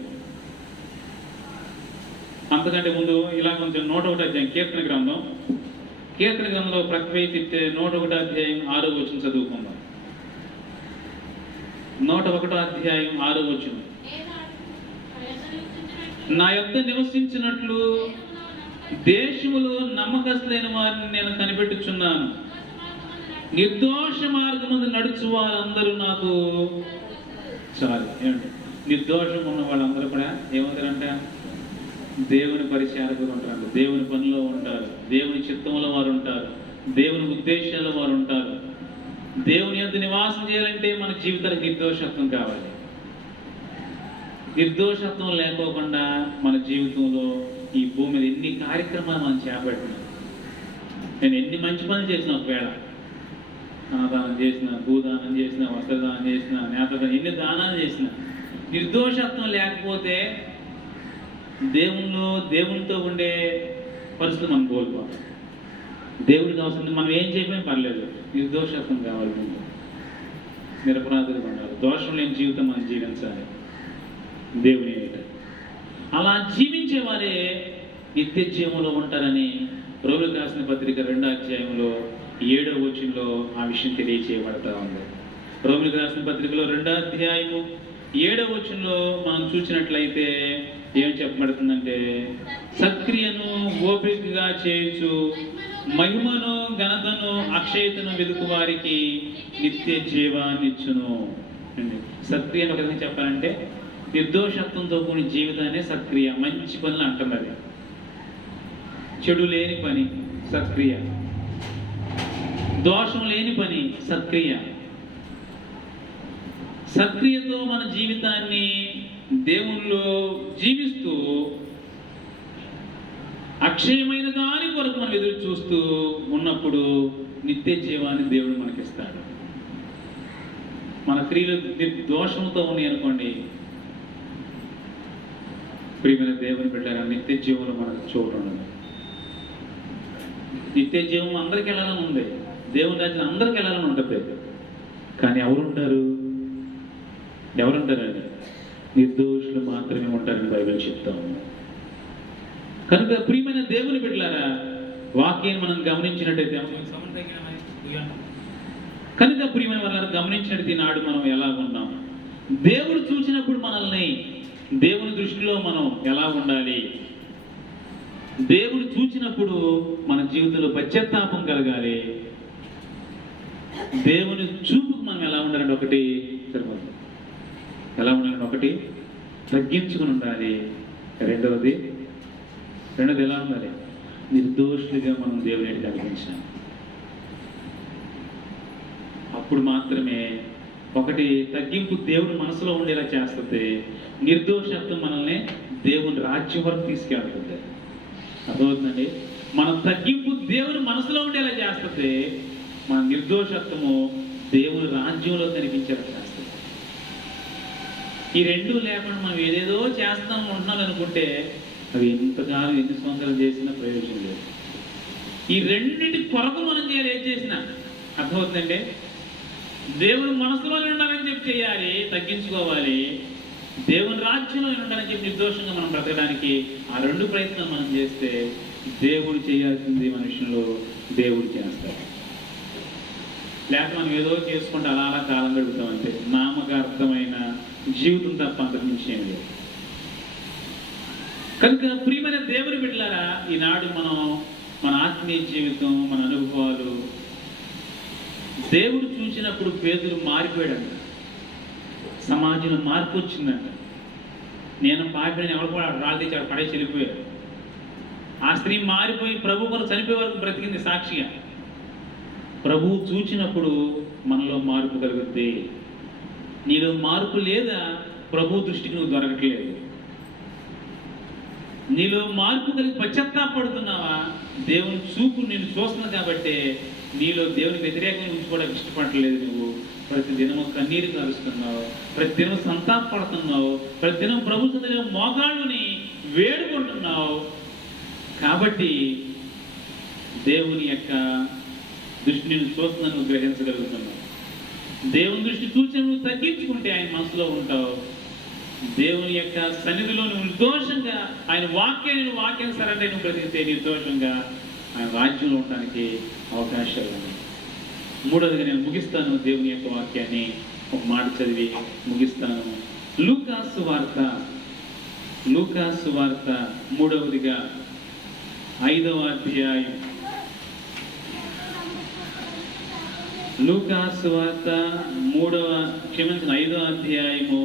అంతకంటే ముందు ఇలా కొంచెం 101వ అధ్యాయం కీర్తన గ్రంథంలో ప్రతి 101వ అధ్యాయం 6వ వచనం చదువుకుందాం. 101వ అధ్యాయం 6వ వచనం. నా యొద్ద నివసించినట్లు దేశములో నమ్మకస్తులైన వారిని నేను కనిపెట్టుచున్నాను. నిర్దోష మార్గమందు నడుచు వారందరూ నాకు చాలు. ఏమండి? నిర్దోషం ఉన్న వాళ్ళందరూ కూడా ఏమవుతారంట? దేవుని పరిచారకులు ఉంటారు, దేవుని పనిలో ఉంటారు, దేవుని చిత్తంలో వారు ఉంటారు, దేవుని ఉద్దేశాల్లో వారు ఉంటారు. దేవుని యొద్ద నివాసం చేయాలంటే మన జీవితానికి నిర్దోషత్వం కావాలి. నిర్దోషత్వం లేకోకుండా మన జీవితంలో ఈ భూమి మీద ఎన్ని కార్యక్రమాలు మనం చేపట్టినా, నేను ఎన్ని మంచి పనులు చేసిన, ఒకవేళ అన్నదానం చేసిన, భూదానం చేసిన, వస్త్రదానం చేసిన, నేత్రదానం, ఎన్ని దానాలు చేసిన, నిర్దోషత్వం లేకపోతే దేవునితో ఉండే పరిస్థితి మనం కోల్పోతాం. దేవుడికి అవసరం, మనం ఏం చేయకపోయినా పర్లేదు, నిర్దోషత్వం కావాలి. ముందు నిరపరాధులు ఉండాలి, దోషం లేని జీవితం మనం జీవించాలి దేవుని ఎదుట. అలా జీవించే వారే నిత్య జీవంలో ఉంటారని రోమిలికి రాసిన పత్రిక 2వ అధ్యాయంలో 7వ వచనంలో ఆ విషయం తెలియచేయబడతా ఉంది. రోమిలికి రాసిన పత్రికలో 2వ అధ్యాయము 7వ వచనంలో మనం చూసినట్లయితే ఏం చెప్పబడుతుందంటే, సత్క్రియను ఓపికగా చేయొచ్చు, మహిమను, ఘనతను, అక్షయతను వెతుకు వారికి నిత్య జీవాన్నిచ్చును. సత్క్రియను ఒక విధంగా చెప్పాలంటే నిర్దోషత్వంతో కూడిన జీవితాన్ని సత్క్రియ, మంచి పనులు అంటున్నది. చెడు లేని పని సత్క్రియ, దోషం లేని పని సత్క్రియ. సత్క్రియతో మన జీవితాన్ని దేవునిలో జీవిస్తూ అక్షయమైన దాని కొరకు మనం ఎదురు చూస్తూ ఉన్నప్పుడు నిత్య జీవాన్ని దేవుడు మనకిస్తాడు. మన క్రియలు దోషంతో ఉన్నాయి అనుకోండి, ప్రియమైన దేవుని బిడ్డలారా, నిత్య జీవంలో మనకు చోటు ఉండదు. నిత్య జీవం అందరికి వెళ్ళాలని ఉంది, దేవుని రాజ్యం అందరికి వెళ్ళాలని ఉంటుంది. కానీ ఎవరుంటారండి? నిర్దోషులు మాత్రమే ఉంటారని బైబిల్ చెప్తాము. కనుక ప్రియమైన దేవుని బిడ్డలారా, వాక్యాన్ని మనం గమనించినట్టయితే, కనుక ప్రియమైన వాళ్ళని గమనించినట్టు నాడు మనం ఎలా ఉన్నాం, దేవుడు చూసినప్పుడు మనల్ని దేవుని దృష్టిలో మనం ఎలా ఉండాలి, దేవుడు చూసినప్పుడు మన జీవితంలో పశ్చాత్తాపం కలగాలి. దేవుని చూపుకు మనం ఎలా ఉండాలంటే, ఒకటి ఎలా ఉండాలంటే, ఒకటి తగ్గించుకుని ఉండాలి. రెండవది ఎలా ఉండాలి? నిర్దోషులుగా మనం దేవుని కనిపించాలి. అప్పుడు మాత్రమే ఒకటి తగ్గింపు దేవుని మనసులో ఉండేలా చేస్తుంది, నిర్దోషత్వం మనల్ని దేవుని రాజ్యం వరకు తీసుకెళ్తుంది. అర్థమవుతుందండి? మన తగ్గింపు దేవుని మనసులో ఉండేలా చేస్తుంది, మన నిర్దోషత్వము దేవుని రాజ్యంలో కనిపించేలా చేస్తుంది. ఈ రెండు లేకుండా మనం ఏదేదో చేస్తాం ఉంటున్నాం అనుకుంటే అవి ఎంతకాలం ఎన్ని సంవత్సరాలు చేసినా ప్రయోజనం లేదు. ఈ రెండింటి కొరకు మనం చేయాలి. ఏం చేసినా అర్థమవుతుందంటే, దేవుని మనసులోనే ఉండాలని చెప్పి చేయాలి, తగ్గించుకోవాలి. దేవుని రాజ్యంలో ఉండాలని చెప్పి నిర్దోషంగా మనం బ్రతకడానికి ఆ రెండు ప్రయత్నాలు మనం చేస్తే దేవుడు చేయాల్సింది మన విషయంలో దేవుడు చేస్తాడు. లేకపోతే మనం ఏదో చేసుకుంటే అలా అలా కాలం గడుపుతామంటే నామకార్థమైన జీవితం తప్ప అంతకు మించి ఏం లేదు. కనుక ప్రియమైన దేవుని బిడ్డలారా, ఈనాడు మనం మన ఆత్మీయ జీవితం, మన అనుభవాలు దేవుడు చూసినప్పుడు పేతురు మారిపోయాడంట. సమాజంలో మార్పు వచ్చిందంట. నేను పాపిని ఎవరు కూడా రాళ్ళు తెచ్చాడు, పడేసి వెళ్ళిపోయాడు. ఆ స్త్రీ మారిపోయి ప్రభు కొరకు చనిపోయే వరకు బ్రతికింది సాక్షిగా. ప్రభువు చూచినప్పుడు మనలో మార్పు కలుగుద్ది. నీలో మార్పు లేదా ప్రభు దృష్టికి నువ్వు దొరకట్లేదు. నీలో మార్పు కలిగి పశ్చాత్తాపడుతున్నావా, దేవుని చూపు నేను చూస్తున్నావు కాబట్టి నీలో దేవుని వ్యతిరేకంగా ఉంచుకోవడానికి ఇష్టపడలేదు. నువ్వు ప్రతిదినము కన్నీరు కారుస్తున్నావు, ప్రతిదినం సంతాపడుతున్నావు, ప్రతిదినం ప్రభు సన్నిధిలో మోకాళ్ళుని వేడుకుంటున్నావు. కాబట్టి దేవుని యొక్క దృష్టి నేను చూస్తున్నా నువ్వు గ్రహించగలుగుతున్నావు. దేవుని దృష్టి చూసి నువ్వు తగ్గించుకుంటే ఆయన మనసులో ఉంటావు. దేవుని యొక్క సన్నిధిలో నువ్వు నిర్దోషంగా ఆయన వాక్యానుసారంటే నువ్వు బ్రతికితే నిర్దోషంగా ఆయన రాజ్యంలో ఉండడానికి అవకాశాలు ఉన్నాయి. మూడవదిగా నేను ముగిస్తాను, దేవుని యొక్క వాక్యాన్ని ఒక మాట చదివి ముగిస్తాను. లూకాసు వార్త 3వ 5వ అధ్యాయం. లూకాసు వార్త 5వ అధ్యాయము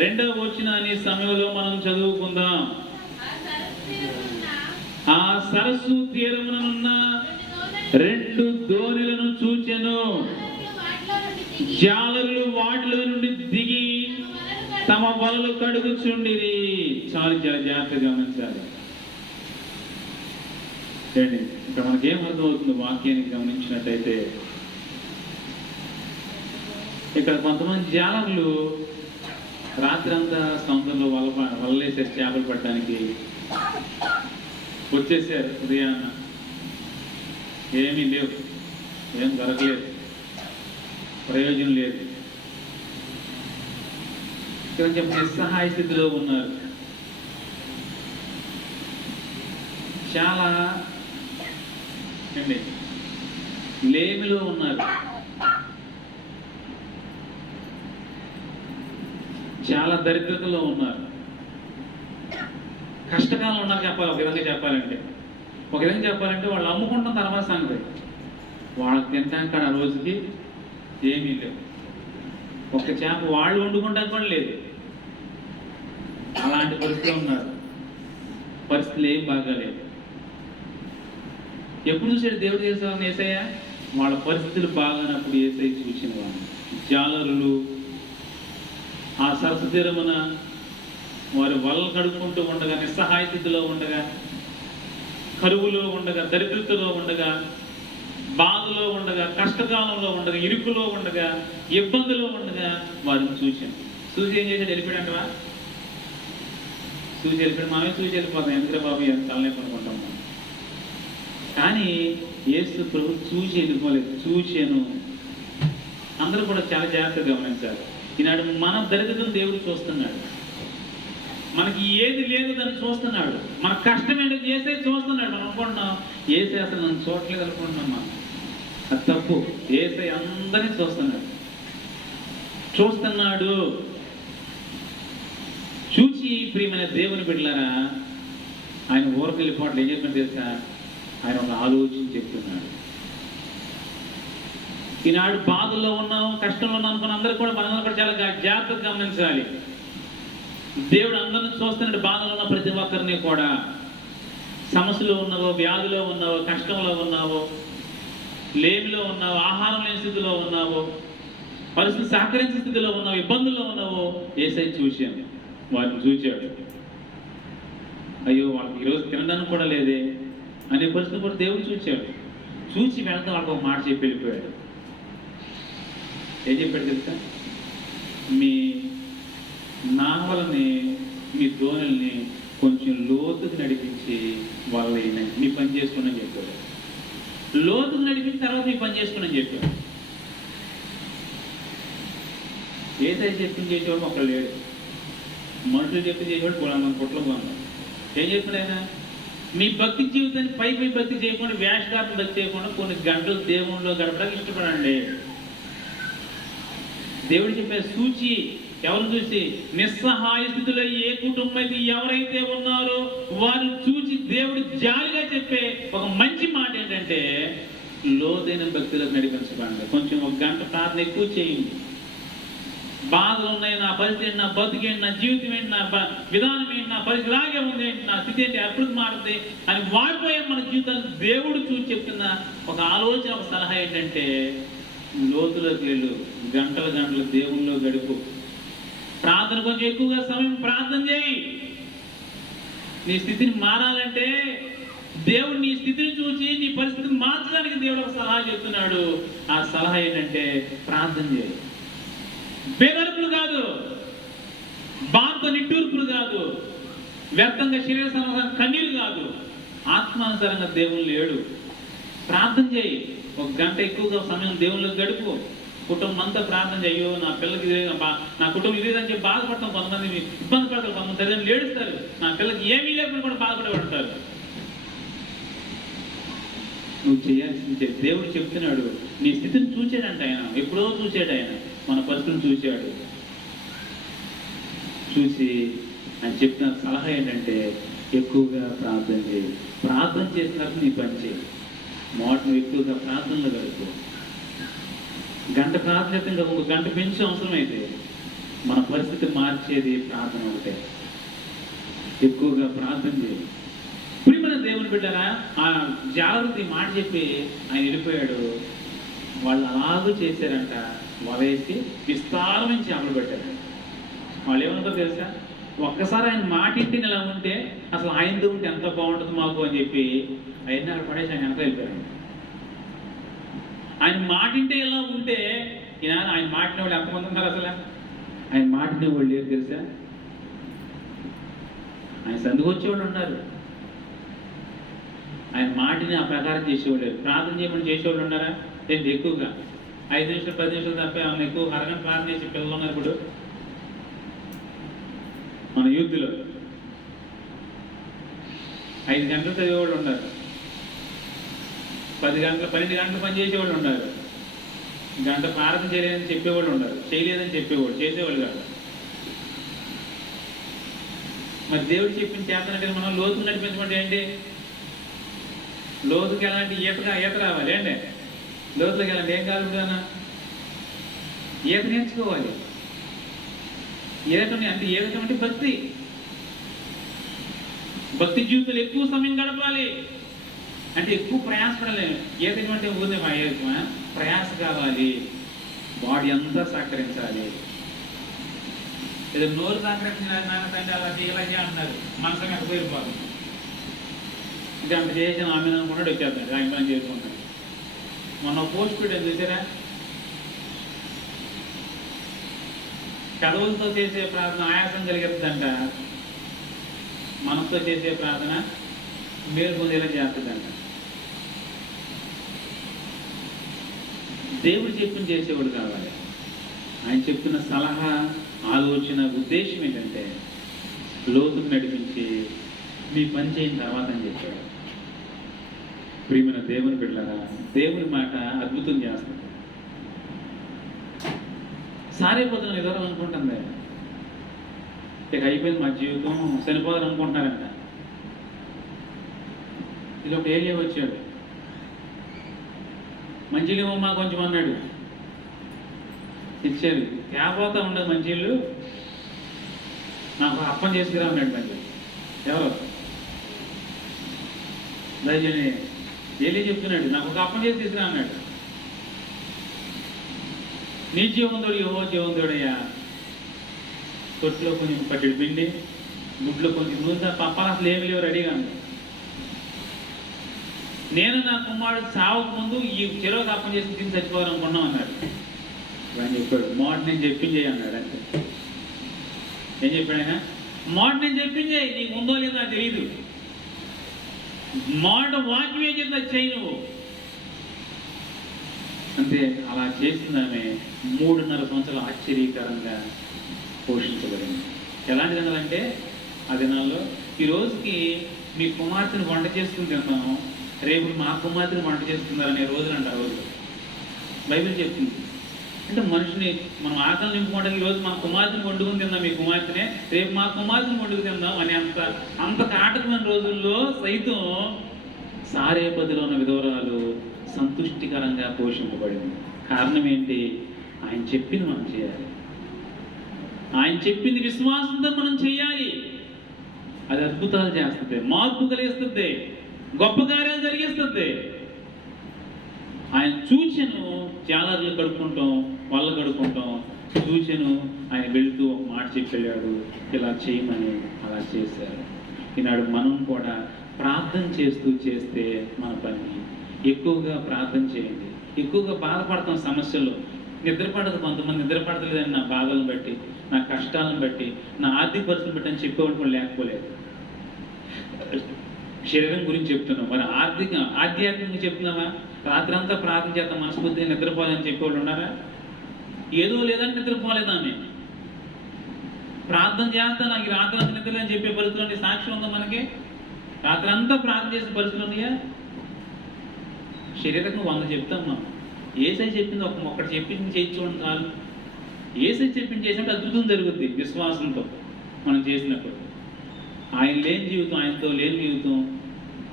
2వ వచనాన్ని సమయంలో మనం చదువుకుందాం. ఆ సరస్సు తీరమునున్న 2 దోణులను చూచెను. జాలరులు వాటిలో నుండి దిగి తమ వలలు కడుగుచుండిరి. చాలా జాగ్రత్తగా గమనించాలి. ఇక్కడ మనకేం అర్థమవుతుంది వాక్యానికి గమనించినట్టయితే, ఇక్కడ కొంతమంది జాలరులు రాత్రంతా సముద్రంలో వలలేసారు చేపలు పట్టడానికి. వచ్చేసారు ఉదయాన్న, ఏమీ లేవు, ఏం దొరకలేదు, ప్రయోజనం లేదు. కొంచెం నిస్సహాయ స్థితిలో ఉన్నారు. చాలా లేమిలో ఉన్నారు. చాలా దరిద్రతలో ఉన్నారు. కష్టకాలంలో ఉన్నారు చెప్పాలి. ఒక విధంగా చెప్పాలంటే వాళ్ళు అమ్ముకుంటాం తర్వాత సంగతి. వాళ్ళకి తినడానికి ఆ రోజుకి ఏమీ లేవు. ఒక చేప వాళ్ళు వండుకుంటానికి కూడా లేదు. అలాంటి పరిస్థితిలో ఉన్నారు. పరిస్థితులు ఏం బాగాలేదు. ఎప్పుడు చూసాడు దేవుడు చేసేవాళ్ళని యేసయ్య? వాళ్ళ పరిస్థితులు బాగానప్పుడు యేసయ్య చూసిన వాళ్ళు. జాలరులు ఆ సరస్సు తీరమున వారి వలలు కడుక్కుంటూ ఉండగా, నిస్సహాయ స్థితిలో ఉండగా, కరువులో ఉండగా, దరిద్రతలో ఉండగా, బాధలో ఉండగా, కష్టకాలంలో ఉండగా, ఇరుకులో ఉండగా, ఇబ్బందులో ఉండగా వారిని చూసి ఏం చేశాడు? వెళ్ళిపోయాడంటరా? మనమే చూసి వెళ్ళిపోతాం. ఎందుకంటే బాబు ఎంత తలనొప్పి అనుకుంటాం. కానీ యేసు ప్రభు చూసి వెళ్ళిపోలేదు, చూశాను. అందరూ కూడా చాలా జాగ్రత్తగా గమనించాలి. ఈనాడు మన దరిద్రం దేవుడు చూస్తున్నాడు. మనకి ఏది లేదు దాన్ని చూస్తున్నాడు. మన కష్టం ఏంటో చేసే చూస్తున్నాడు. మనం అనుకుంటున్నాం ఏసే అసలు నన్ను చూడలేదు అనుకుంటున్నాం. మనం అది తప్పు. ఏసే అందరినీ చూస్తున్నాడు. చూచి ప్రియమైన దేవుని బిడ్డలారా, ఆయన ఊరికి వెళ్ళిపోవట్లు ఏం చెప్పిన తెలుసా? ఆయన ఒక ఆలోచన చెప్తున్నాడు. ఈనాడు బాధల్లో ఉన్నాం, కష్టంలో ఉన్నాం అనుకున్న అందరూ కూడా మనందరూ కూడా చాలా జాగ్రత్తగా గమనించాలి. దేవుడు అందరిని చూస్తున్నాడు. బాధలో ఉన్న ప్రతి ఒక్కరిని కూడా, సమస్యలో ఉన్నావో, వ్యాధిలో ఉన్నావో, కష్టంలో ఉన్నావో, లేమిలో ఉన్నావో, ఆహారం లేని స్థితిలో ఉన్నావో, పరిస్థితి సహకరించే స్థితిలో ఉన్నావో, ఇబ్బందుల్లో ఉన్నావో, యేసయ్య చూశాను. వారిని చూచాడు. అయ్యో వాళ్ళకి ఈరోజు తినడానికి కూడా లేదే అనే పరిస్థితి కూడా దేవుడు చూచాడు. చూసి వెళ్తే వాళ్ళకి ఒక మాట చెప్పి వెళ్ళిపోయాడు. ఏం చెప్పాడు తెలుసా? మీ నావలని మీ దోణల్ని కొంచెం లోతుకు నడిపించి వాళ్ళైనా మీ పని చేసుకుని చెప్పాడు. లోతుకు నడిపించిన తర్వాత మీ పని చేసుకుని చెప్పాడు. ఏదైతే చెప్పింది చేసేవాడు ఒకళ్ళు లేడు. మనుషులు చెప్పింది చేసేవాడు కూడా మన పుట్టలో బాగున్నాం. ఏం చెప్పాడు ఆయన? మీ భక్తి జీవితాన్ని పై భక్తి చేయకుండా, వేషగాత్మ భక్తి చేయకుండా కొన్ని గంటలు దేవుళ్ళలో గడపడానికి ఇష్టపడండి. దేవుడు చెప్పే సూచి ఎవరు చూసి, నిస్సహాయ స్థితిలో ఏ కుటుంబం అయితే ఎవరైతే ఉన్నారో వారు చూసి దేవుడు జాలిగా చెప్పే ఒక మంచి మాట ఏంటంటే, లోతైన భక్తులకు నడిపించబడండి. కొంచెం ఒక గంట ప్రార్థన ఎక్కువ చేయండి. బాధలు ఉన్నాయి, నా పరిస్థితి ఏంటి, నా బతుకేంటి, నా జీవితం ఏంటి, నా విధానం ఏంటి, నా పరిస్థితి ఇలాగే ఉంది ఏంటి, నా స్థితి ఏంటి, అప్పుడు మారుతుంది అని వాడిపోయే మన జీవితాన్ని దేవుడు చూసి చెప్తున్న ఒక ఆలోచన, ఒక సలహా ఏంటంటే, లోతులోకి వెళ్ళు, గంటల దేవుల్లో గడుపు, ప్రార్థన కొంచెం ఎక్కువగా సమయం ప్రార్థన చేయి. నీ స్థితిని మారాలంటే దేవుడు నీ స్థితిని చూసి నీ పరిస్థితిని మార్చడానికి దేవుడు ఒక సలహా చెప్తున్నాడు. ఆ సలహా ఏంటంటే ప్రార్థన చేయి. బేగడుపులు కాదు, బాధ నిట్టూర్పులు కాదు, వ్యర్థంగా శరీర సంబంధం కన్నీరు కాదు, ఆత్మానుసారంగా దేవుడు లేడు. ప్రార్థన చేయి. ఒక గంట ఎక్కువగా సమయం దేవుళ్ళకి గడుపు. కుటుంబం అంతా ప్రార్థన చేయో, నా పిల్లకి నా కుటుంబం ఇదేదని చెప్పి బాధపడతాం. కొంతమంది ఇబ్బంది పడతారు, కొంతమంది తల్లిదండ్రులు ఏడుస్తారు, నా పిల్లకి ఏమీ లేకుండా కూడా బాధపడతారు. నువ్వు చేయాల్సింది దేవుడు చెప్తున్నాడు. నీ స్థితిని చూసాడంట ఆయన, ఎప్పుడో చూసాడు ఆయన, మన పరిస్థితిని చూశాడు. చూసి ఆయన చెప్పిన సలహా ఏంటంటే, ఎక్కువగా ప్రార్థన చేయి. ప్రార్థన చేసినప్పుడు నీ పని చేయి. నువ్వు ఎక్కువగా ప్రార్థనలో గడుపు. గంట ప్రార్థన చేస్తే ఇంకా ఒక గంట పెంచి అవసరమైతే మన పరిస్థితి మార్చేది ప్రార్థన ఒకటే. ఎక్కువగా ప్రార్థన చేయి. ఇప్పుడు మన దేవుని బిడ్డారా, ఆ జాగ్రత్త మాట చెప్పి ఆయన వెళ్ళిపోయాడు. వాళ్ళు అలాగూ చేశారంట. వలేసి విస్తారమైన చేపలు పెట్టారు. వాళ్ళు ఏమనుకో తెలుసా, ఒక్కసారి ఆయన మాట ఇంటిని ఇలా ఉంటే అసలు ఆయనతో ఉంటే ఎంత బాగుంటుంది మాకు అని చెప్పి ఆయన అక్కడ పడేసి ఆయన వెనక వెళ్ళిపోయారు. ఆయన మాటింటే ఎలా ఉంటే ఆయన మాటిన వాళ్ళు ఎంతమంది ఉన్నారు? అసలు ఆయన మాటిన వాళ్ళు లేరు తెలుసా. ఆయన సందుకు వచ్చేవాళ్ళు ఉన్నారు, ఆయన మాటిని ఆ ప్రకారం చేసేవాళ్ళు లేరు. ప్రార్థన చేయమని చేసేవాళ్ళు ఉన్నారా? ఏంటి ఎక్కువగా 5 నిమిషాలు 10 నిమిషాలు తప్ప ఏమన్నా ఎక్కువ అరగంట ప్రార్థన చేసే పిల్లలు ఉన్నారు ఇప్పుడు మన యూత్లో. 5 గంటలు చదివేవాళ్ళు ఉన్నారు, 10 గంటలు 12 గంటలు పని చేసేవాళ్ళు ఉన్నారు, గంట ప్రార్థన చేయలేదని చెప్పేవాళ్ళు ఉన్నారు, చేయలేదని చెప్పేవాళ్ళు, చేసేవాళ్ళు కాదు. మరి దేవుడు చెప్పిన చేతనంటే మనం లోతుకు నడిపించమంటే ఏంటి? లోతుకి ఎలాంటి ఈత రావాలి ఏంటి? లోతులకు ఎలాంటి ఏం కాదు కదా, ఈత నేర్చుకోవాలి. ఈదటం అంటే ఈదటం అంటే భక్తి. భక్తి జీవితంలో ఎక్కువ సమయం గడపాలి అంటే ఎక్కువ ప్రయాసపడలేము. ఈదటం అంటే ఊరినే ప్రయాస కావాలి, బాడీ అంతా సహకరించాలి. ఏదో నోరు సహకరించినారు నాకంటే అలా చేయాలి అంటున్నారు, మనసు మీద పోయిపోదు. ఇంకా అంత చేసిన ఆమె అనుకున్నాడు వచ్చేస్తాడు, ఆయన పని చేసుకుంటాడు. మొన్న పోస్ట్ పెట్టాను చూసారా, కదవులతో చేసే ప్రార్థన ఆయాసం కలిగిద్దంట, మనసుతో చేసే ప్రార్థన మేలు పొందేలా చేస్తుందంట. దేవుడు చెప్పిన చేసేవాడు కావాలి. ఆయన చెప్పిన సలహా, ఆలోచన, ఉద్దేశం ఏంటంటే లోతుకు నడిపించి మీ పని చేయని తర్వాత అని చెప్పాడు. ప్రియమైన దేవుని బిడ్డలారా, దేవుని మాట అద్భుతం చేస్తుంది. సారైపోతున్నాను ఎదురు అనుకుంటుంది, ఇక అయిపోయింది మా జీవితం, చనిపోదని అనుకుంటున్నారంట. ఇది ఒక ఏరియా వచ్చాడు, మంచిగా మా కొంచెం అన్నాడు, ఇచ్చారు. తేపోతా ఉండదు మంచిళ్ళు, నాకు అప్పం చేసుకురా అన్నాడు. మంచి ఎవరు దయచేసి ఏలే చెప్తున్నాడు, నాకు ఒక అప్పం చేసి తీసుకురా అన్నాడు. నీ జీవంతుడు యెహోవా జీవంతుడయ్యా, తొట్టులో కొంచెం పట్టెడు పిండి, గుడ్లో కొంచెం నూనె, పప్పాలు అసలు ఏమి లేవు రెడీగా. నేను నా కుమారుడు చావక ముందు ఈ చెరువుకి అప్పం చేసి తిని చచ్చిపోవాలనుకున్నాం అన్నాడు. అని చెప్పాడు. మాట నేను చెప్పింది అన్నాడు. అంటే ఏం చెప్పాడు ఆయన? మాట నేను చెప్పిందే, నీకు ఉందో లేదో నాకు తెలియదు, మాట వాక్యమే చెప్తా చేయి నువ్వు అంతే. అలా చేసిందామె 3.5 సంవత్సరాలు ఆశ్చర్యకరంగా పోషించబడింది. ఎలాంటి దినాలంటే ఆ దినాల్లో ఈ రోజుకి మీ కుమార్తెను వంట చేసుకుని తిన్నాము, రేపు మా కుమార్తెను వంట చేసుకున్నారనే రోజులు అంట ఆ రోజు బైబిల్ చెప్తుంది. అంటే మనిషిని మనం ఆకలి నింపుకోవడానికి ఈరోజు మా కుమార్తెను వండుకుని తిందాం, మీ కుమార్తెనే రేపు మా కుమార్తెను వండుకు తిందాం అని అంత కాటకమైన రోజుల్లో సైతం సారేపదిలో ఉన్న విధవరాలు సంతుష్టికరంగా పోషింపబడింది. కారణం ఏంటి? ఆయన చెప్పింది మనం చేయాలి, ఆయన చెప్పింది విశ్వాసంతో మనం చేయాలి. అది అద్భుతాలు చేస్తుంది, మార్పు కలిగిస్తుంది, గొప్ప కార్యాలు జరిగిస్తుంది. ఆయన సూచను జాలర్లు కడుక్కుంటాం, వాళ్ళు కడుక్కుంటాం, సూచను ఆయన వెళుతూ ఒక మాట చెప్పాడు, ఇలా చేయమని అలా చేశారు. ఈనాడు మనం కూడా ప్రార్థన చేస్తే మన పని ఎక్కువగా ప్రార్థన చేయండి. ఎక్కువగా బాధపడతాం సమస్యలు, నిద్రపడదు, కొంతమంది నిద్రపడతలేదని నా బాధలను బట్టి, నా కష్టాలను బట్టి, నా ఆర్థిక పరిస్థితిని బట్టి అని చెప్పేవాడు కూడా లేకపోలేదు. శరీరం గురించి చెప్తున్నాం, మరి ఆధ్యాత్మికంగా చెప్తున్నావా? రాత్రంతా ప్రార్థన చేద్దాం, మనస్ఫూర్తిగా నిద్రపోవాలని చెప్పేవాళ్ళు ఉన్నారా? ఏదో లేదని నిద్రపోలేదామె. ప్రార్థన చేస్తా నాకు రాత్రంతా నిద్రలేదని చెప్పే పరిస్థితులు సాక్ష్యం ఉందా మనకి? రాత్రంతా ప్రార్థన చేసే పరిస్థితులు ఉన్నాయా? శరీరంగా 100 చెప్తాం మనం. ఏసై చెప్పింది ఒక్కటి చెప్పింది చేయించుకోండి చాలు. ఏసై చెప్పింది చేసినప్పుడు అద్భుతం జరుగుద్ది విశ్వాసంతో మనం చేసినప్పుడు. ఆయన లేని జీవితం, ఆయనతో లేని జీవితం.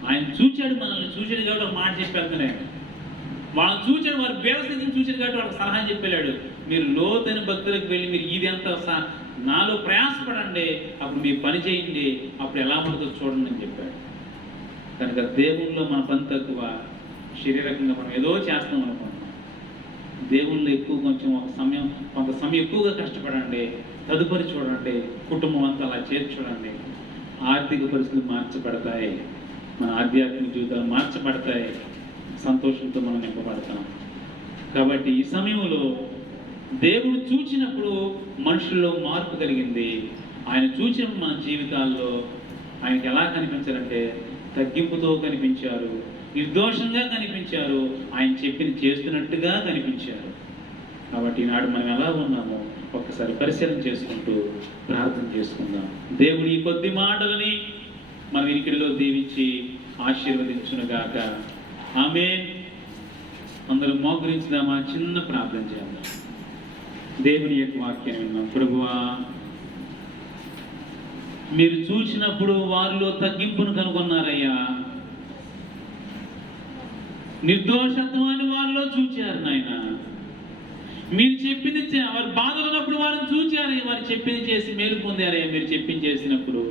ఆయన చూచాడు, మనల్ని చూచాడు కాబట్టి ఒక మాట చెప్పేస్తున్నాడు. ఆయన వాళ్ళని చూచాడు, వారి బేరస్థితిని చూచాడు కాబట్టి వాళ్ళకి సలహా చెప్పాడు. మీరు లోతైన భక్తులకు వెళ్ళి మీరు ఇదంతా నాలో ప్రయాసపడండి, అప్పుడు మీరు పని చేయండి, అప్పుడు ఎలా పడుతుందో చూడండి అని చెప్పాడు. కనుక దేవుళ్ళలో మన పని తక్కువ, శరీరకంగా మనం ఏదో చేస్తాం అనుకుంటున్నాం. దేవుళ్ళు ఎక్కువ కొంత సమయం ఎక్కువగా కష్టపడండి, తదుపరి చూడండి, కుటుంబం అంతా అలా చేసి చూడండి. ఆర్థిక పరిస్థితులు మార్చబడతాయి, మన ఆధ్యాత్మిక జీవితాలు మార్చబడతాయి, సంతోషంతో మనం నింపబడతాం. కాబట్టి ఈ సమయంలో దేవుడు చూచినప్పుడు మనుషుల్లో మార్పు కలిగింది. ఆయన చూసినప్పుడు మన జీవితాల్లో ఆయనకి ఎలా కనిపించారంటే తగ్గింపుతో కనిపించారు, నిర్దోషంగా కనిపించారు, ఆయన చెప్పింది చేస్తున్నట్టుగా కనిపించారు. కాబట్టి ఈనాడు మనం ఎలా ఉన్నామో ఒక్కసారి పరిశీలన చేసుకుంటూ ప్రార్థన చేసుకుందాం. దేవుడు ఈ కొద్ది మాటలని మన వినికిడిలో దీవించి ఆశీర్వదించునుగాక. ఆమేన్. అందరూ మోకరించుదామా? చిన్న ప్రార్థన చేద్దాం. దేవుని యొక్క వాక్యం విన్నాం. ప్రభువా, మీరు చూసినప్పుడు వారిలో తగ్గింపును కనుగొన్నారయ్యా, నిర్దోషత్వాన్ని వారిలో చూచారు నాయన. మీరు చెప్పింది వారి బాధలు ఉన్నప్పుడు వారిని చూచారయ్యా, వారు చెప్పింది చేసి మేలు పొందారయ్యా. మీరు చెప్పింది చేసినప్పుడు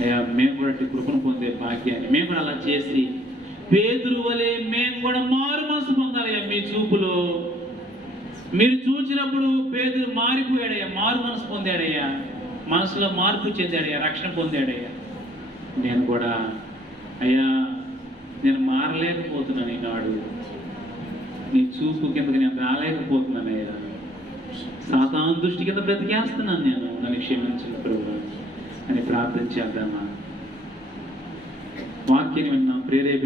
అయ్యా మేము కూడా కృపను పొందే భాగ్యాన్ని మేము కూడా అలా చేసి పేతురు వలె మేము కూడా మారు మనసు పొందాలయ్యా. మీ చూపులో మీరు చూచినప్పుడు పేతురు మారిపోయాడయ్యా, మారు మనసు పొందాడయ్యా, మనసులో మార్పు చెందాడయ్యా, రక్షణ పొందాడయ్యా. నేను కూడా అయ్యా నేను మారలేకపోతున్నాను, ఈనాడు నీ చూపు కిందకి నేను రాలేకపోతున్నానయ్యా, సాతాను దృష్టి కింద బ్రతికేస్తున్నాను, నేను నన్ను క్షమించిన ప్రభువా అని ప్రార్థన చేద్దామా? వాక్యాన్ని విన్నాం, ప్రేరేపి